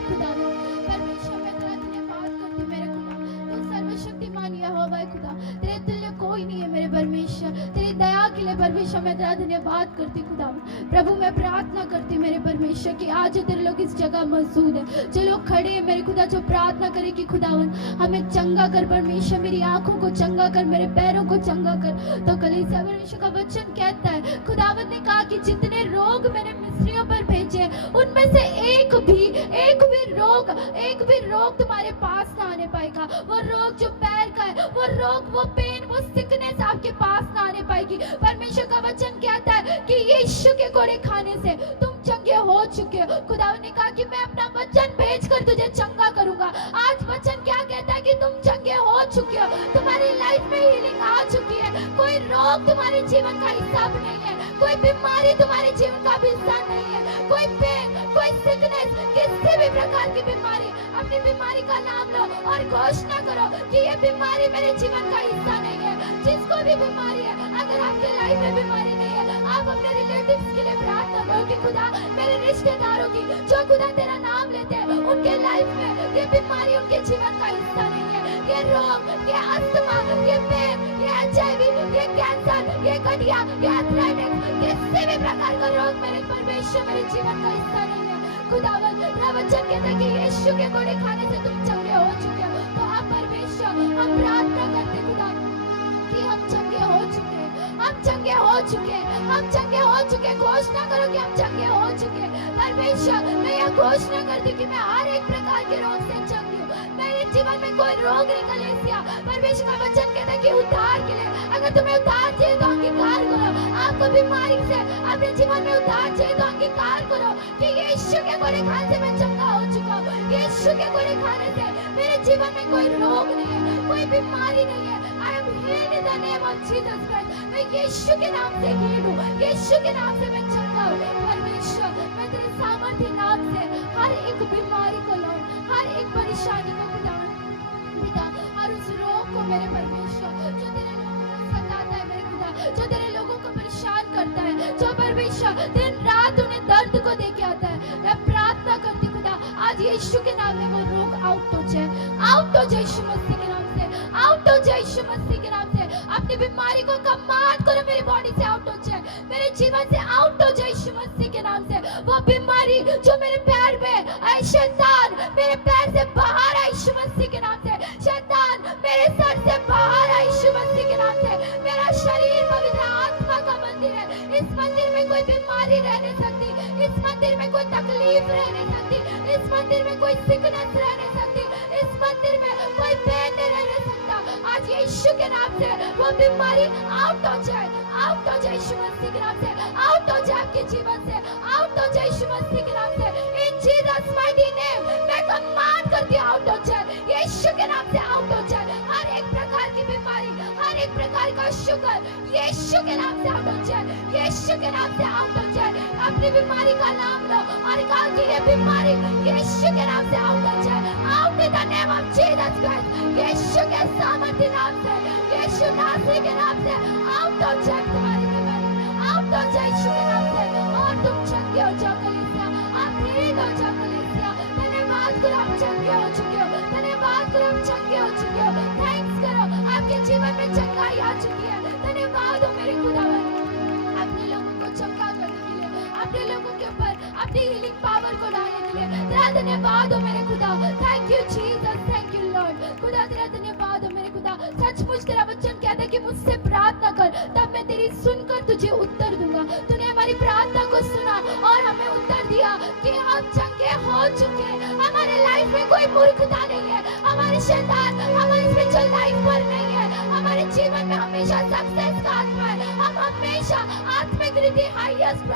खुदा परमेश्वर, मैं तेरा धन्यवाद करती मेरे खुदा, तू सर्वशक्तिमान यहोवा है। खुदा, तेरे तुल्य कोई नहीं है मेरे परमेश्वर, तेरी दया के लिए परमेश्वर मैं तेरा धन्यवाद करती। खुदा प्रभु, मैं प्रार्थना करती मेरे परमेश्वर कि आज तेरे लोग इस जगह मौजूद है, जो लोग खड़े हैं मेरे खुदा, जो प्रार्थना करे कि खुदावन हमें चंगा कर परमेश्वर, मेरी आंखों को चंगा कर, मेरे पैरों को चंगा कर। तो कलीसिया, परमेश्वर का वचन कहता है, खुदावन ने कहा कि जितने रोग मैंने मिस्रियों पर भेजे उनमें से एक भी रोग तुम्हारे पास ना आने पाएगा। वो रोग जो पैर का है, वो रोग, वो पेन, वो सिकनेस आपके पास ना आने पाएगी। परमेश्वर का वचन कहता है कि यीशु के कोड़े खाने से तुम चंगे हो चुके हो। खुदा ने कहा कि मैं अपना वचन भेजकर तुझे चंगा करूंगा। आज वचन क्या कहता है कि तुम चंगे हो चुके हो, तुम्हारी लाइफ में हीलिंग आ चुकी है, कोई रोग तुम्हारे जीवन का हिस्सा नहीं है, कोई बीमारी तुम्हारे जीवन का हिस्सा नहीं है, कोई पेन, कोई सिकनेस, किसी भी प्रकार की बीमारी, अपनी बीमारी का नाम लो और घोषणा करो कि ये बीमारी मेरे जीवन का हिस्सा नहीं है। जिसको भी बीमारी है, अगर आपके लाइफ में बीमारी नहीं है, आप अपने रिलेटिव्स के लिए प्रार्थना करो कि खुदा मेरे रिश्तेदारों की जो खुदा तेरा नाम लेते हैं उनके लाइफ में ये बीमारी उनके जीवन का हिस्सा नहीं है। ये रोग, ये अस्थमा, ये पेन, ये एचआईवी, ये कैंसर, ये गठिया, ये आर्थराइटिस, किसी भी प्रकार का रोग मेरे परमेश्वर मेरे जीवन का हिस्सा नहीं है। खुदावन तेरा वचन कहता है कि यीशु के गोले खाने से तुम चंगे हो चुके हो। तो आप परमेश्वर हम प्रार्थना करते खुदा कि हम चंगे हो चुके हैं, हम चंगे हो चुके हैं, हम चंगे हो चुके। घोषणा करो कि हम चंगे हो चुके हैं। परमेश्वर मैं यह घोषणा करती कि मैं हर एक प्रकार के रोग से चंगी हूँ। मेरे जीवन में कोई रोग नहीं कलेसिया। परमेश्वर का वचन कहता है कि उद्धार के लिए अगर तुम्हें उद्धार चाहिए तो अंगीकार करो। आपको बीमारी से अपने जीवन में उद्धार चाहिए तो अंगीकार करो कि यीशु के गोले खाने से मैं चंगा हो चुका हूँ। यीशु के गोले खाने से मेरे जीवन में कोई रोग नहीं है, कोई बीमारी नहीं है। I am healed in the name of Jesus Christ. मैं यीशु के नाम से हील हूँ, यीशु के नाम से मैं चंगा हूँ। परमेश्वर मैं तेरे सामर्थ्य नाम से हर एक बीमारी को लो, हर एक परेशानी को पिता और उस रोग को मेरे परमेश्वर जो तेरे लोगों को सताता है मेरे खुदा, जो तेरे लोगों को परेशान करता है, जो परमेश्वर दिन रात उन्हें दर्द को देके आता है, मैं प्रार्थना करती खुदा आज यीशु के नाम में वो रोग आउट हो जाए, आउट हो जाए यीशु मसीह के नाम से, आउट हो जाए यीशु मसीह के नाम से। अपनी बीमारी को कमांड करो मेरी बॉडी से आउट हो जाए, मेरे जीवन से आउट हो जाए यीशु मसीह के नाम से। वो बीमारी जो मेरे पैर में है शैतान मेरे पैर से बाहर है यीशु मसीह के नाम से। शैतान मेरे सर से बाहर है यीशु मसीह के नाम से। मेरा शरीर पवित्र आत्मा का मंदिर है, इस मंदिर में कोई बीमारी रह नहीं सकती, इस मंदिर में कोई तकलीफ रह नहीं सकती, इस मंदिर में कोई सिकनेस रह नहीं सकती, इस मंदिर में कोई पेन नहीं रह नहीं सकता। आज यीशु के नाम से वो बीमारी आउट हो जाए, आउट हो जाए यीशु मसीह के नाम से, आउट हो जाए आपके जीवन से, आउट हो जाए यीशु मसीह के नाम से। इन जीसस माइटी नेम मैं कमांड करती हूं आउट हो जाए, यीशु के नाम से आउट हो जाए। हर एक प्रकार की बीमारी, हर एक प्रकार का शुगर यीशु के नाम से आउट हो जाए, यीशु के नाम से आउट हो जाए। अपनी बीमारी का नाम लो और कहा कि ये बीमारी यीशु के नाम से आउट हो जाए, out in the name of Jesus Christ. Yeshu के सामर्थ्य नाम से, यीशु नासरी के नाम से आउट हो जाए तुम्हारी बीमारी, आउट हो जाए यीशु के नाम से। और तुम चंगे हो जाओ कलीसिया, आप हील हो जाओ कलीसिया। धन्यवाद करो आप चंगे हो चुके हो, धन्यवाद करो आप चंगे हो चुके हो। थैंक्स करो आपके जीवन में चंगाई आ चुकी है। धन्यवाद हो मेरे खुदावन अपने लोगों को चंगा करने के लिए, अपने लोगों के ऊपर अपनी हीलिंग पावर को डालने के लिए। तेरा धन्यवाद हो मेरे खुदा। Thank you Jesus, thank you Lord. खुदा तेरा धन्यवाद हो मेरे खुदा। सचमुच तेरा वचन कहता है कि मुझसे प्रार्थना कर तब मैं तेरी सुनकर तुझे उत्तर दूंगा। तूने हमारी प्रार्थना को सुना और हमें उत्तर दिया कि हम चंगे हो चुके हैं। हमारे लाइफ में कोई मूर्खता नहीं है, हमारे शैतान हमारी स्पिरिचुअल लाइफ पर नहीं है। हमारे जीवन में हमेशा सक्सेस का आत्मा है। हम हमेशा आत्मिक रीति हाईएस्ट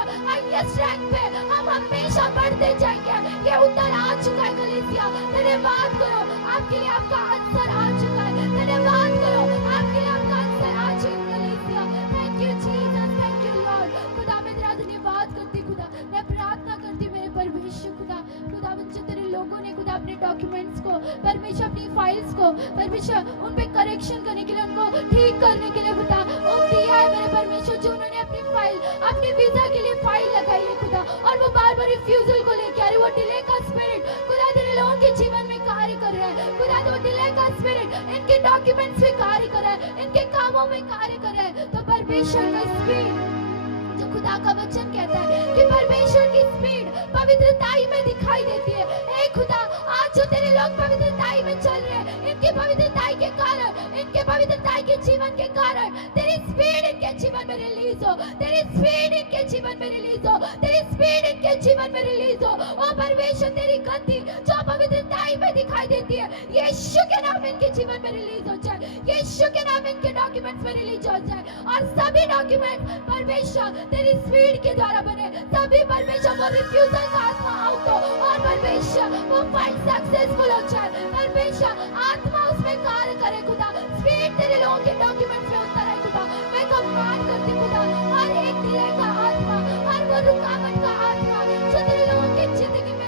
रैंक पे हम हमेशा बढ़ते जाएंगे। ये उत्तर आ चुका है कलीसिया। धन्यवाद करो आपके लिए, आपका आंसर आ चुका है। धन्यवाद करो आपके लिए, आपका आंसर आ चुका है कलीसिया। Thank you Jesus, thank you Lord. खुदा मैं तेरा धन्यवाद करती खुदा, मैं प्रार्थना करती मेरे परमेश्वर खुदा। खुदा बच्चे तेरे लोगों ने खुदा अपने डॉक्यूमेंट्स को परमेश्वर, अपनी फाइल्स को परमेश्वर उन पे करेक्शन करने के लिए, उनको ठीक करने के लिए खुदा वो दिया है मेरे परमेश्वर। जो उन्होंने अपनी फाइल, अपने वीजा के लिए फाइल लगाई है खुदा और वो बार बार रिफ्यूजल को लेके आ रही, वो डिले का स्पिरिट खुदा तेरे लोगों के जीवन में कार्य कर रहा है। खुदा वो डिले का स्पिरिट इनके डॉक्यूमेंट्स में कार्य कर रहा है, इनके कामों में कार्य कर रहा है। तो परमेश्वर का स्पिरिट जो खुदा का वचन कहता है कि परमेश्वर की स्पीड पवित्रताई में दिखाई देती है। हे खुदा आज जो तेरे लोग पवित्रताई में चल रहे हैं, इनकी पवित्रताई के कारण, इनके पवित्रताई के जीवन के कारण तेरी स्पीड इनके जीवन में रिलीज हो, तेरी स्पीड इनके जीवन में रिलीज हो, तेरी स्पीड इनके जीवन में रिलीज हो। ओ परमेश्वर तेरी गति जो पवित्रताई में दिखाई देती है, यीशु के नाम इनके जीवन में रिलीज हो जाए, यीशु के नाम इनके डॉक्यूमेंट्स में रिलीज हो जाए। और सभी डॉक्यूमेंट परमेश्वर तेरी स्पीड के द्वारा बने, तभी परमेश्वर वो रिफ्यूजल का आत्मा आउट हो और परमेश्वर वो फाइल सक्सेसफुल हो जाए। परमेश्वर आत्मा उसमें कार्य करे खुदा, स्पीड तेरे लोगों के डॉक्यूमेंट्स में उतर आए खुदा। मैं कमांड करती खुदा हर एक डिले का आत्मा, हर वो रुकावट का आत्मा जो तेरे लोगों की जिंदगी में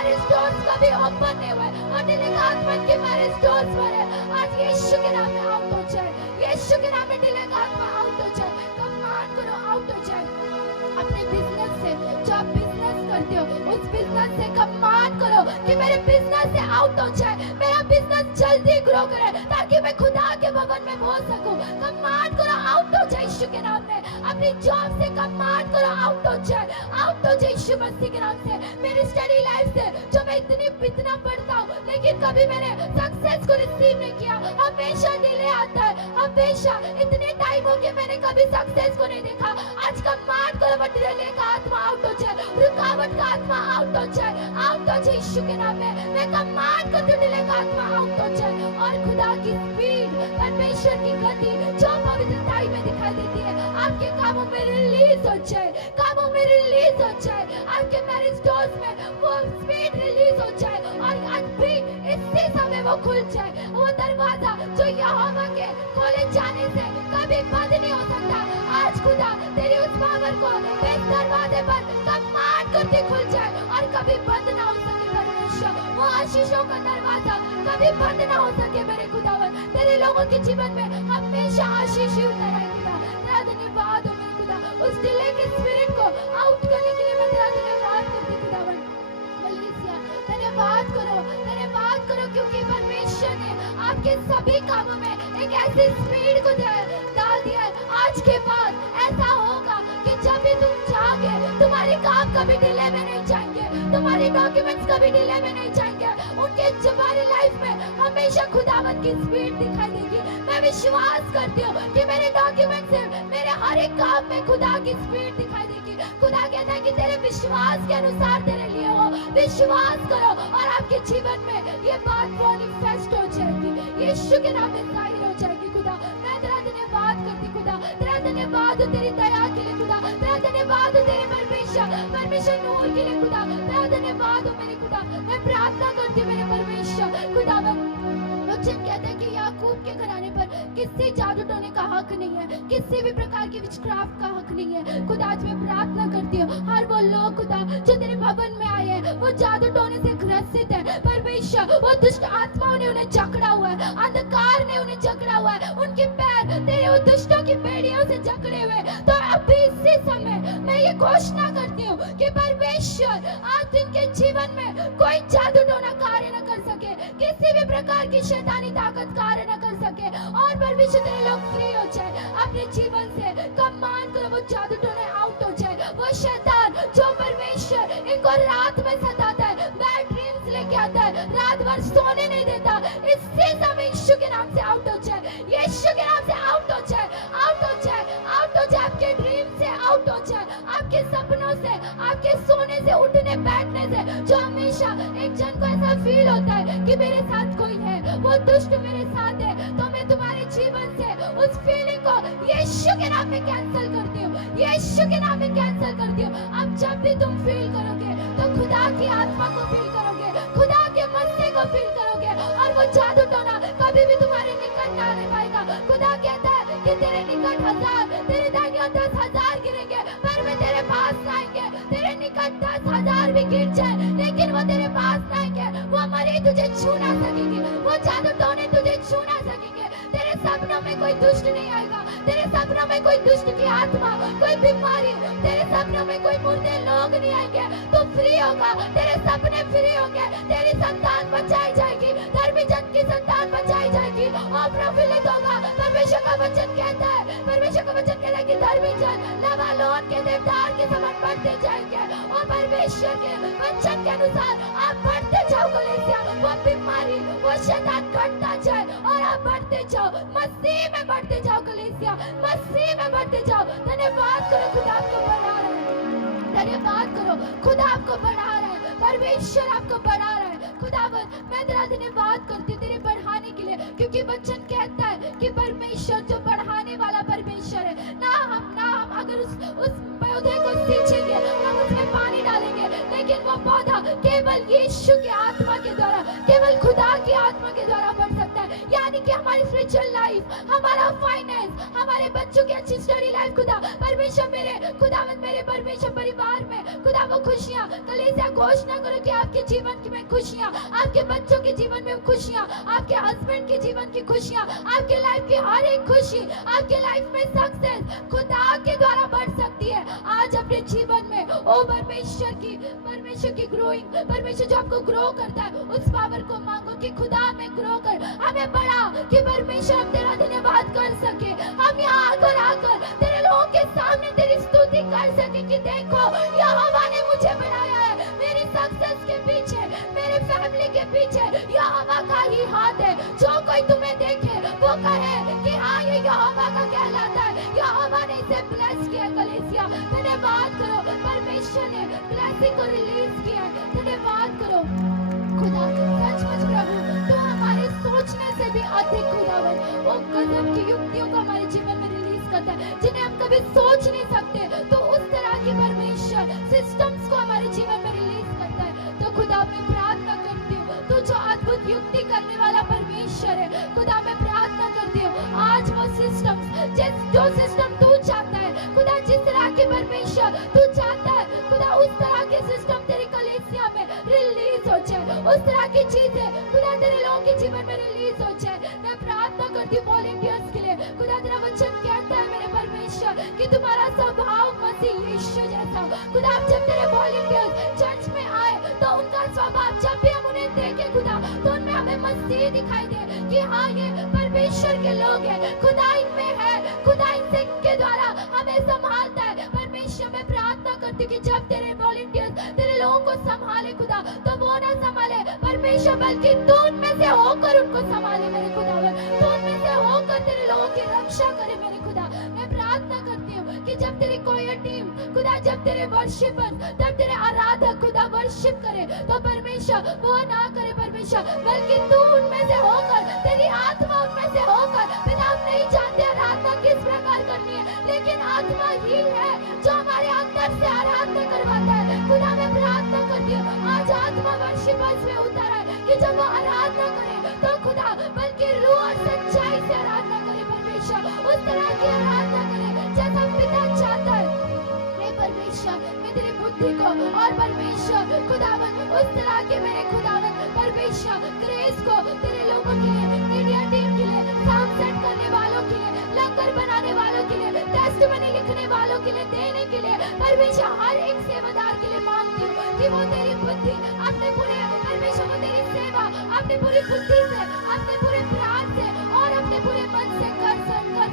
मैरिज डोर्स कभी ओपन नहीं हुए और डिले का आत्मा के मैरिज डोर्स पर है, आज यीशु के नाम में आउट हो जाए, यीशु के नाम में डिले का आत्मा आउट हो जाए, कमांड करो आउट हो जाए। अपने बिजनेस से, जो आप बिजनेस करते हो उस बिजनेस से कमांड करो कि मेरे बिजनेस से आउट हो जाए, मेरा बिजनेस जल्दी ग्रो करे ताकि मैं खुदा के भवन में पहुंच सकूं। कमांड करो आउट हो जाए यीशु के नाम में। अपनी जॉब से कमांड करो आउट हो जाए, आउट हो जाए यीशु मसीह के नाम से। मेरी स्टडी लाइफ से जो मैं इतना पढ़ता हूँ लेकिन कभी मैंने सक्सेस को रिसीव नहीं किया, हमेशा डिले आता है, हमेशा इतने टाइम हो गया मैंने कभी सक्सेस को नहीं देखा। आज कमांड करो डिले का आत्मा आउट हो जाए, रुकावट का आत्मा आउट हो जाए, आउट हो जाए यीशु के नाम में। मैं कमांड करती हूँ डिले का आत्मा आउट हो जाए और खुदा की स्पीड, परमेश्वर की गति जो पवित्रताई में दिखाई देती है आपके कामों में रिलीज हो जाए, कामों में रिलीज हो जाए, आपके मैरिज डोर्स में वो स्पीड रिलीज हो जाए और आज भी इसी समय वो खुल जाए। वो दरवाजा जो यहोवा के खोले जाने से कभी बंद नहीं हो सकता, आज खुदा तेरी उस पावर को इस दरवाजे पर कमांड करके खुल जाए और कभी बंद ना हो सके। परमेश्वर वो आशीषों का दरवाजा कभी बंद ना हो सके। मेरे खुदावन तेरे लोगों के जीवन में हमेशा आशीष ही उतर आए खुदा। तेरा धन्यवाद हो मेरे खुदा, उस डिले के स्पिरिट को आउट करने के लिए मैं तेरा धन्यवाद करती हूँ खुदावन। धन्यवाद करो क्योंकि परमेश्वर ने आपके सभी कामों में एक ऐसी स्पीड को डाल दिया है। आज के बाद ऐसा होगा कि जब भी तुम जाओगे तुम्हारे काम कभी डिले में नहीं जाएंगे, तुम्हारे डॉक्यूमेंट्स कभी डिले में नहीं जाएंगे, उनके तुम्हारी लाइफ में हमेशा खुदावत की स्पीड दिखाई देगी। मैं विश्वास करती हूँ कि मेरे डॉक्यूमेंट से मेरे हर एक काम में खुदा की स्पीड दिखाई देगी। खुदा कहता है कि तेरे विश्वास के अनुसार तेरे लिए हो, विश्वास करो और आपके जीवन में ये बात मैनिफेस्ट हो जाएगी, यीशु के नाम में जाहिर हो जाएगी। खुदा मैं तेरा धन्यवाद करती खुदा, तेरा धन्यवाद तेरी दया के लिए खुदा, तेरा धन्यवाद तेरे परमेश्वर नूर के लिए खुदा, तेरा धन्यवाद हो मेरे खुदा। मैं प्रार्थना करती हूँ मेरे परमेश्वर खुदा। वचन कहता है कि याकूब के घराने पर किसी जादू टोने का हक नहीं है, किसी भी प्रकार की विचक्राफ्ट का हक नहीं है। खुदा आज मैं प्रार्थना करती हूँ हर वो लोग खुदा जो तेरे भवन में आए हैं वो जादू टोने से ग्रसित है परमेश्वर, वो दुष्ट आत्माओं ने उन्हें जकड़ा हुआ है, अंधकार ने उन्हें जकड़ा हुआ है, उनके पैर तेरे वो दुष्टों की बेड़ियों से जकड़े हुए। तो अभी इसी समय मैं ये घोषणा करती हूँ कि परमेश्वर आज इनके जीवन में कोई जादू टोना कार्य न कर सके, किसी भी प्रकार की शैतानी ताकत कार्य न कर सके और परमेश्वर तेरे लोग फ्री हो जाए अपने जीवन से। कमांड करो वो जादू टोने आउट हो जाए, वो शैतान जो परमेश्वर इनको रात में सताता है, बैड ड्रीम्स लेके आता है, रात भर सोने नहीं देता, इसी समय यीशु के नाम से आउट हो जाए, यीशु के नाम से आउट हो जाए, आउट हो जाए, आउट हो जाए, आपके ड्रीम से आउट हो जाए, आपके सपनों से, आपके सोने से, उठने बैठने से। जो हमेशा एक जन को ऐसा फील होता है कि मेरे साथ कोई है, वो दुष्ट मेरे साथ है, तो मैं तुम्हारे जीवन से उस फीलिंग को यीशु के नाम में कैंसिल करती हूँ, यीशु के नाम में कैंसिल करती हूँ। अब जब भी तुम फील करोगे तो खुदा की आत्मा को फील करोगे, खुदा के मस्से को फील करोगे और वो जादू टोना कभी भी तुम्हारे निकट ना रह पाएगा। खुदा कहता है कि तेरे निकट 1000, तेरे दाहिने 10,000 गिरेंगे पर वे तेरे पास ना आएंगे। तेरे निकट 10,000 भी गिर जाए लेकिन वो तेरे पास ना आएंगे, वो मरी तुझे छू ना सकेगी, वो जादू टोने तुझे छू ना सकेंगे। तेरे सपनों में कोई दुष्ट नहीं आएगा, तेरे सपनों में कोई दुष्ट की आत्मा, कोई बीमारी, तेरे सपनों में कोई मुर्दे लोग नहीं आएंगे। तू फ्री होगा, तेरे सपने फ्री होंगे, तेरी संतान बचाई जाएगी, धर्मी जन की संतान बचाई जाएगी और प्रफुल्लित होगा। परमेश्वर का वचन कहता है, परमेश्वर का वचन कहता है कि धर्मी जन लबानोन के देवदार के समान बढ़ते जाएंगे और परमेश्वर के वचन के अनुसार आप बढ़ते जाओ कलीसिया। वो बीमारी, वो शैतान कटता जाए और आप बढ़ते जाओ, मसीह में बढ़ते जाओ कलीसिया, मसीह में बढ़ते जाओ। धन्यवाद करो खुदा आपको बढ़ा रहा है, धन्यवाद करो खुदा आपको बढ़ा रहा है, परमेश्वर आपको बढ़ा रहा है। खुदावन मैं तेरा धन्यवाद करती हूँ तेरे बढ़ाने के लिए, क्योंकि वचन कहता है कि परमेश्वर जो बढ़ाने वाला परमेश्वर है। ना हम अगर उस पौधे को सींचेंगे, हम उसमें पानी डालेंगे, लेकिन वो पौधा केवल यीशु की आत्मा के द्वारा, केवल खुदा की आत्मा के द्वारा बढ़ सकता है। यानी कि हम हमारी स्पिरिचुअल लाइफ, हमारा फाइनेंस, हमारे बच्चों की अच्छी स्टडी लाइफ खुदा परमेश्वर मेरे खुदावन मेरे परमेश्वर परिवार में खुदा वो खुशियाँ कलीसिया घोषणा करो कि आपके जीवन में खुशियाँ, आपके बच्चों के जीवन में खुशियाँ, आपके हस्बैंड के जीवन की खुशियाँ, आपके लाइफ की हर एक खुशी, आपके लाइफ में सक्सेस खुदा के द्वारा बढ़ सकती है। आज अपने जीवन में ओ परमेश्वर की ग्रोइंग, परमेश्वर जो आपको ग्रो करता है उस पावर को मांगो कि खुदा में ग्रो कर, हमें बढ़ा कि परमेश्वर हम तेरा धन्यवाद कर सके, हम यहाँ आकर तेरे लोगों के सामने तेरी स्तुति कर सके कि देखो यहोवा ने मुझे बढ़ाया है, मेरी सक्सेस के पीछे, मेरे फैमिली के पीछे यहोवा का ही हाथ है। जो कोई तुम्हें देखे वो कहे कि हाँ ये यहोवा का कहलाता है, यहोवा ने इसे ब्लेस किया। कलीसिया धन्यवाद करो, परमेश्वर ने ब्लेसिंग को रिलीज किया है, धन्यवाद करो खुदा। सचमुच प्रभु तो हमारे सोचने से भी अधिक खुदावन वो गजब की युक्तियों को हमारे जीवन में रिलीज करता है जिन्हें हम कभी सोच नहीं सकते। तो उस तरह की परमेश्वर सिस्टम्स को हमारे जीवन में रिलीज करता है। तो खुदा मैं प्रार्थना करती हूँ, तू जो अद्भुत युक्ति करने वाला परमेश्वर है, खुदा मैं प्रार्थना करती हूँ आज वो सिस्टम्स जो सिस्टम तू चाहता है खुदा, जिस तरह के परमेश्वर तू चाहता है खुदा, उस तरह के सिस्टम तेरी कलीसिया में रिलीज हो जाए, उस तरह की चीजें खुदा तेरे लोगों के जीवन में रिलीज हो जाए। मैं प्रार्थना करती हूँ वॉलंटियर्स के लिए, खुदा तेरा वचन कहता है मेरे परमेश्वर कि तुम्हारा स्वभाव मसीह यीशु जैसा हो। खुदा जब तेरे वॉलंटियर्स चर्च में आए तो उनका स्वभाव जब भी हम उन्हें देखे खुदा तो उनमें हमें मसीह दिखाई दे कि हाँ ये परमेश्वर के लोग हैं, खुदा इनमें है, खुदा इनसे इनके द्वारा हमें संभालता है। परमेश्वर मैं प्रार्थना करती हूँ कि जब तेरे वॉलंटियर्स तेरे लोगों को संभाले खुदा तो वो ना संभाले परमेश्वर, बल्कि तू उनमें से होकर उनको संभाले मेरे खुदावन, तू उनमें से होकर तेरे लोगों की रक्षा करे मेरे खुदा। मैं प्रार्थना करती हूँ कि जब तेरी कोई टीम खुदा, जब तेरे वर्शिपर्स, जब तेरे आराधक खुदा वर्शिप करे तो परमेश्वर वो ना करे परमेश्वर, बल्कि तू उनमें से होकर, तेरी आत्मा उनमें से होकर, पिता हम नहीं जानते आराधना किस प्रकार करनी है, लेकिन आत्मा ही है जो हमारे अंदर से आराधना करवाता है। खुदा मैं प्रार्थना करती हूँ आज आत्मा वर्शिपर्स में उतर आए कि जब वो आराधना करे तो खुदा बल्कि रूह और सच्चाई से आराधना करे परमेश्वर, उस तरह की आराधना करे जैसा पिता चाहता है। मैं परमेश्वर मैं तेरी बुद्धि को और परमेश्वर खुदावन उस तरह के मेरे खुदावन परमेश्वर ग्रेस को तेरे लोगों के लिए, मीडिया टीम के लिए, साउंड सेट करने वालों के लिए, लंगर बनाने वालों के लिए, टेस्टिमनी लिखने वालों के लिए, देने के लिए परमेश्वर हर एक सेवादार के लिए मांगती हूँ कि वो तेरी बुद्धि अपने पूरे परमेश्वर वो तेरी सेवा अपने पूरी बुद्धि से, अपने पूरे प्राण से और अपने पूरे मन से कर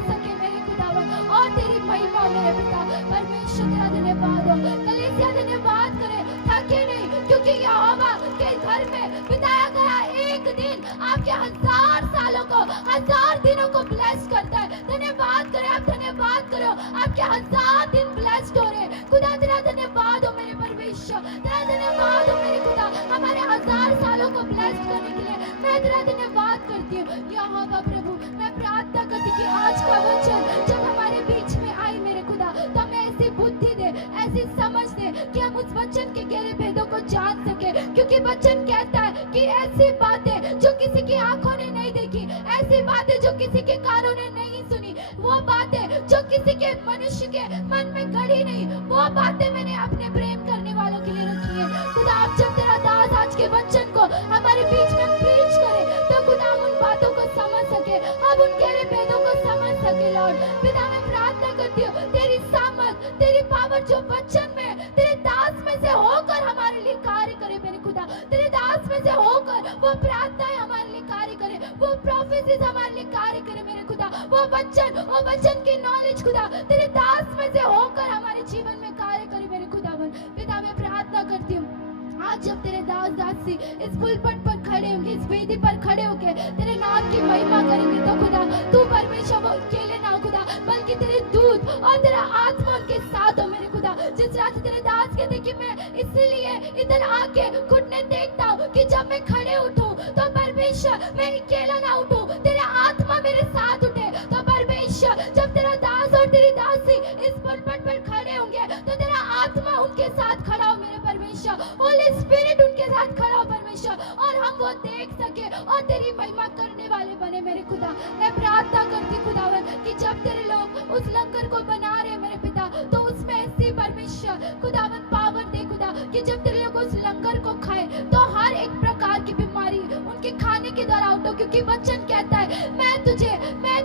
सके मेरे खुदावन, और तेरी महिमा मेरे पिता परमेश्वर तेरा धन्यवाद हो। कलीसिया धन्यवाद करे थके नहीं, क्योंकि यहोवा के घर में बिताया गया एक दिन आपके 1000 सालों को, 1000 दिनों को ब्लेस करता है। धन्यवाद करे, आप धन्यवाद करो, आपके 1000 दिन ब्लेस्ड हो रहे। खुदा तेरा धन्यवाद हो मेरे परमेश्वर, तेरा धन्यवाद हो मेरे खुदा, हमारे 1000 सालों को ब्लेस करने के लिए मैं तेरा धन्यवाद करती हूँ। यहोवा प्रभु मैं प्रार्थना करती कि आज का वचन जब हमारे बीच में आई मेरे खुदा तो हमें ऐसी बुद्धि दे, ऐसी समझ दे कि हम उस वचन के गहरे भेदों को जान सके, क्योंकि वचन कहता है कि ऐसी बातें जो किसी की आंखों ने नहीं देखी, ऐसी बातें जो किसी के कानों ने नहीं सुनी, वो बातें जो किसी के मनुष्य के मन में गढ़ी नहीं, वो बातें मैंने अपने प्रेम करने वालों के लिए रखी है। खुदा आप जब तेरा दास आज के वचन को हमारे बीच में प्रीच करे तो खुदा हम उन बातों को समझ सके, हम उन गहरे भेदों को समझ सके। लॉर्ड पिता मैं प्रार्थना करती हूँ तेरी सामर्थ, तेरी पावर जो वचन में तेरे दास में से होकर हमारे लिए कार्य करे मेरे खुदा, तेरे दास में से होकर वो प्रार्थनाएं हमारे लिए कार्य करे, वो प्रोफेसीज हमारे लिए कार्य करे मेरे खुदा, वो वचन की नॉलेज खुदा तेरे दास में से होकर हमारे जीवन में कार्य करे मेरे खुदावन। पिता मैं प्रार्थना करती हूँ आज जब तेरे दास दासी इस पुलपट पर खड़े होंगे, इस वेदी पर खड़े होंगे, तेरे नाम की महिमा करेंगे तो खुदा तू परमेश्वर वो अकेले ना खुदा, बल्कि तेरे दूत और तेरा आत्मा उनके साथ हो मेरे खुदा। जिस रात तेरे दास कहते कि मैं इसलिए इधर आके घुटने देखता हूँ कि जब मैं खड़े उठूं तो परमेश्वर मैं अकेला ना उठूं, तेरा आत्मा मेरे साथ उठे। तो परमेश्वर जब तेरा दास और तेरी दासी इस पुलपट पर खड़े होंगे तो तेरा आत्मा उनके साथ खड़ा हो मेरे परमेश्वर, होली स्पिरिट उनके साथ खड़ा हो परमेश्वर, और हम वो देख सके और तेरी महिमा करने वाले बने बने मेरे खुदा। मैं प्रार्थना करती खुदावन कि जब तेरे लोग उस लंगर को बना रहे मेरे पिता, तो उसमें ऐसी परमेश्वर खुदावन पावर दे खुदा कि जब तेरे लोग उस लंगर को खाए तो हर एक प्रकार की बीमारी उनके खाने के द्वारा आउट हो, क्योंकि वचन कहता है मैं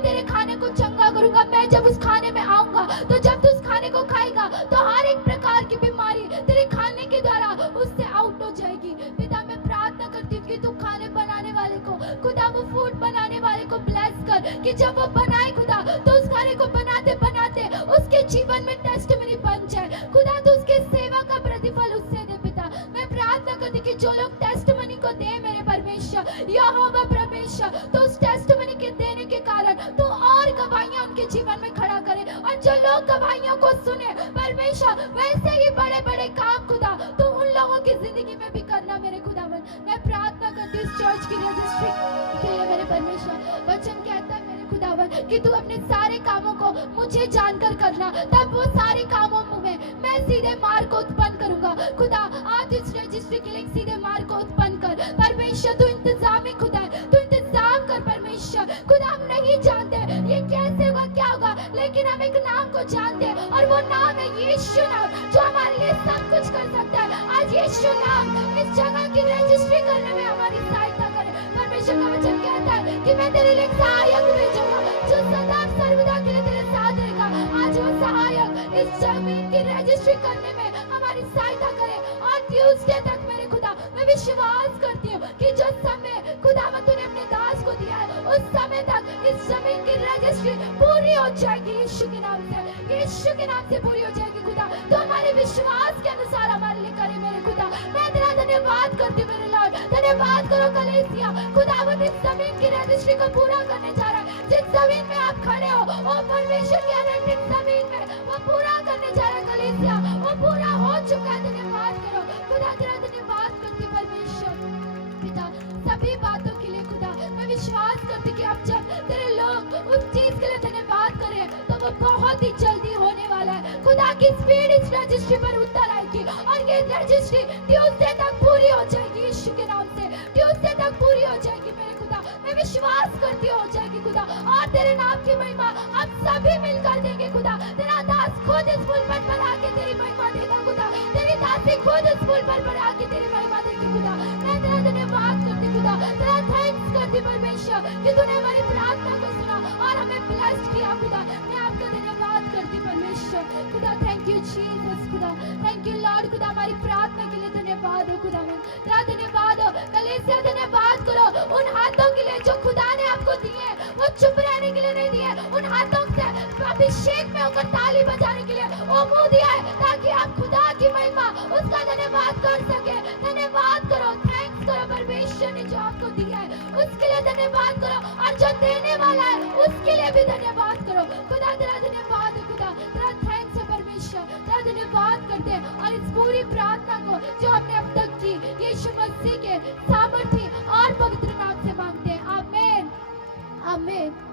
तेरे खाने को चंगा करूंगा। मैं जब उस खाने में आऊंगा तो जब तू उस खाने को खाएगा तो हर एक प्रकार की बीमारी तेरे खाने के द्वारा उससे आउट हो जाएगी। पिता मैं प्रार्थना करती हूँ कि तू खाने बनाने वाले को खुदा, वो फूड बनाने वाले को ब्लेस कर कि जब वो बनाए खुदा तो उस खाने को बनाते बनाते उसके जीवन में टेस्टमनी बन जाए खुदा। तो उसके सेवा का प्रतिफल उससे दे पिता। मैं प्रार्थना करती कि जो लोग टेस्टमनी को दे मेरे परमेश्वर यहोवा परमेश्वर, तो उस टेस्टमनी के देने के कारण तो और गवाहियां उनके जीवन में खड़ा करे, और जो लोग गवाहियों को सुने परमेश्वर वैसे ही बड़े बड़े काम खुदा तो उन लोगों की जिंदगी में भी करना मेरे खुदावन। मैं प्रार्थना करती हूँ इस चर्च की रजिस्ट्री के लिए मेरे परमेश्वर। वचन कहता है मेरे खुदावन कि तू अपने सारे कामों को मुझे जानकर करना, तब वो सारे कामों में मैं सीधे मार्ग को उत्पन्न करूंगा खुदा। आज इस रजिस्ट्री के लिए सीधे मार्ग को उत्पन्न कर परमेश्वर। तू इंतजामी खुदा है, तू इंतजाम कर परमेश्वर। खुदा हम नहीं जानते ये कैसे होगा क्या होगा, लेकिन हम एक नाम को जानते हैं और वो नाम है यीशु नाम, जो हमारे लिए सब कुछ कर सकता है। आज यीशु नाम इस जगह की रजिस्ट्री करने में हमारी सहायता करे। परमेश्वर का वचन कहता है कि मैं तेरे लिए सहायक भेजूंगा जो सदा सर्वदा के लिए तेरे साथ रहेगा। आज वो सहायक इस जमीन की रजिस्ट्री करने में हमारी सहायता करे, और ट्यूसडे तक मेरे खुदा मैं विश्वास करती हूँ कि जो समय खुदा तूने अपने दास को दिया है उस समय तक इस जमीन की रजिस्ट्री पूरी हो जाएगी यीशु के नाम से, यीशु के नाम से पूरी हो जाएगी खुदा। तो हमारे विश्वास के अनुसार हमारे लिए करे मेरे खुदा। मैं तेरा धन्यवाद करती हूँ मेरे लॉर्ड। धन्यवाद करो कलीसिया खुदा इस जमीन की रजिस्ट्री को पूरा करने जा रहा है। जिस जमीन में आप खड़े हो वो परमेश्वर की अनंत जमीन में वो पूरा करने जा रहा है कलीसिया, वो पूरा हो चुका है। धन्यवाद करो खुदा, तेरा धन्यवाद करती परमेश्वर पिता सभी बातों के लिए खुदा। मैं विश्वास करती कि अब जब तेरे लोग उस चीज के लिए धन्यवाद करें तो वो बहुत ही जल्दी होने वाला है। खुदा की स्पीड इस रजिस्ट्री पर उतर आएगी और ये रजिस्ट्री ट्यूसडे तक पूरी हो जाएगी यीशु के नाम से। ट्यूसडे तक पूरी हो जाएगी मेरे खुदा। मैं विश्वास करती हो जाएगी खुदा, और तेरे नाम की महिमा हम सभी मिलकर देंगे खुदा। तेरा दास खुद इस पुलपट पर आके तेरी महिमा देगा खुदा। तेरी दासी खुद इस पुलपट पर आके तेरी महिमा देगी खुदा। मैं तेरा धन्यवाद करती खुदा, तेरा थैंक्स करती परमेश्वर कि तूने हमारी प्रार्थना को सुना और हमें ब्लेस्ड किया खुदा। मैं आपका धन्यवाद करती परमेश्वर खुदा। थैंक यू जीसस खुदा, थैंक यू लॉर्ड खुदा। हमारी प्रार्थना के लिए धन्यवाद हो खुदा, तेरा धन्यवाद हो। कलीसिया धन्यवाद करो उन हाथों के लिए जो खुदा ने आपको दिए, वो चुप रहने के लिए नहीं दिए। उन हाथों से अभिषेक में होकर ताली बजाने के लिए वो मुंह दिया है, ताकि आप खुदा की महिमा उसका धन्यवाद कर सके। धन्यवाद करो, थैंक्स करो परमेश्वर ने जो आपको दिया है उसके लिए धन्यवाद करो, और जो देने वाला है उसके लिए भी धन्यवाद करो खुदा। तेरा धन्यवाद है खुदा, तेरा थैंक्स है परमेश्वर। तेरा धन्यवाद करते हैं और इस पूरी प्रार्थना को जो हमने अब तक की यीशु मसीह के सामर्थ्य और पवित्र नाम से मांगते हैं। आमीन आमीन।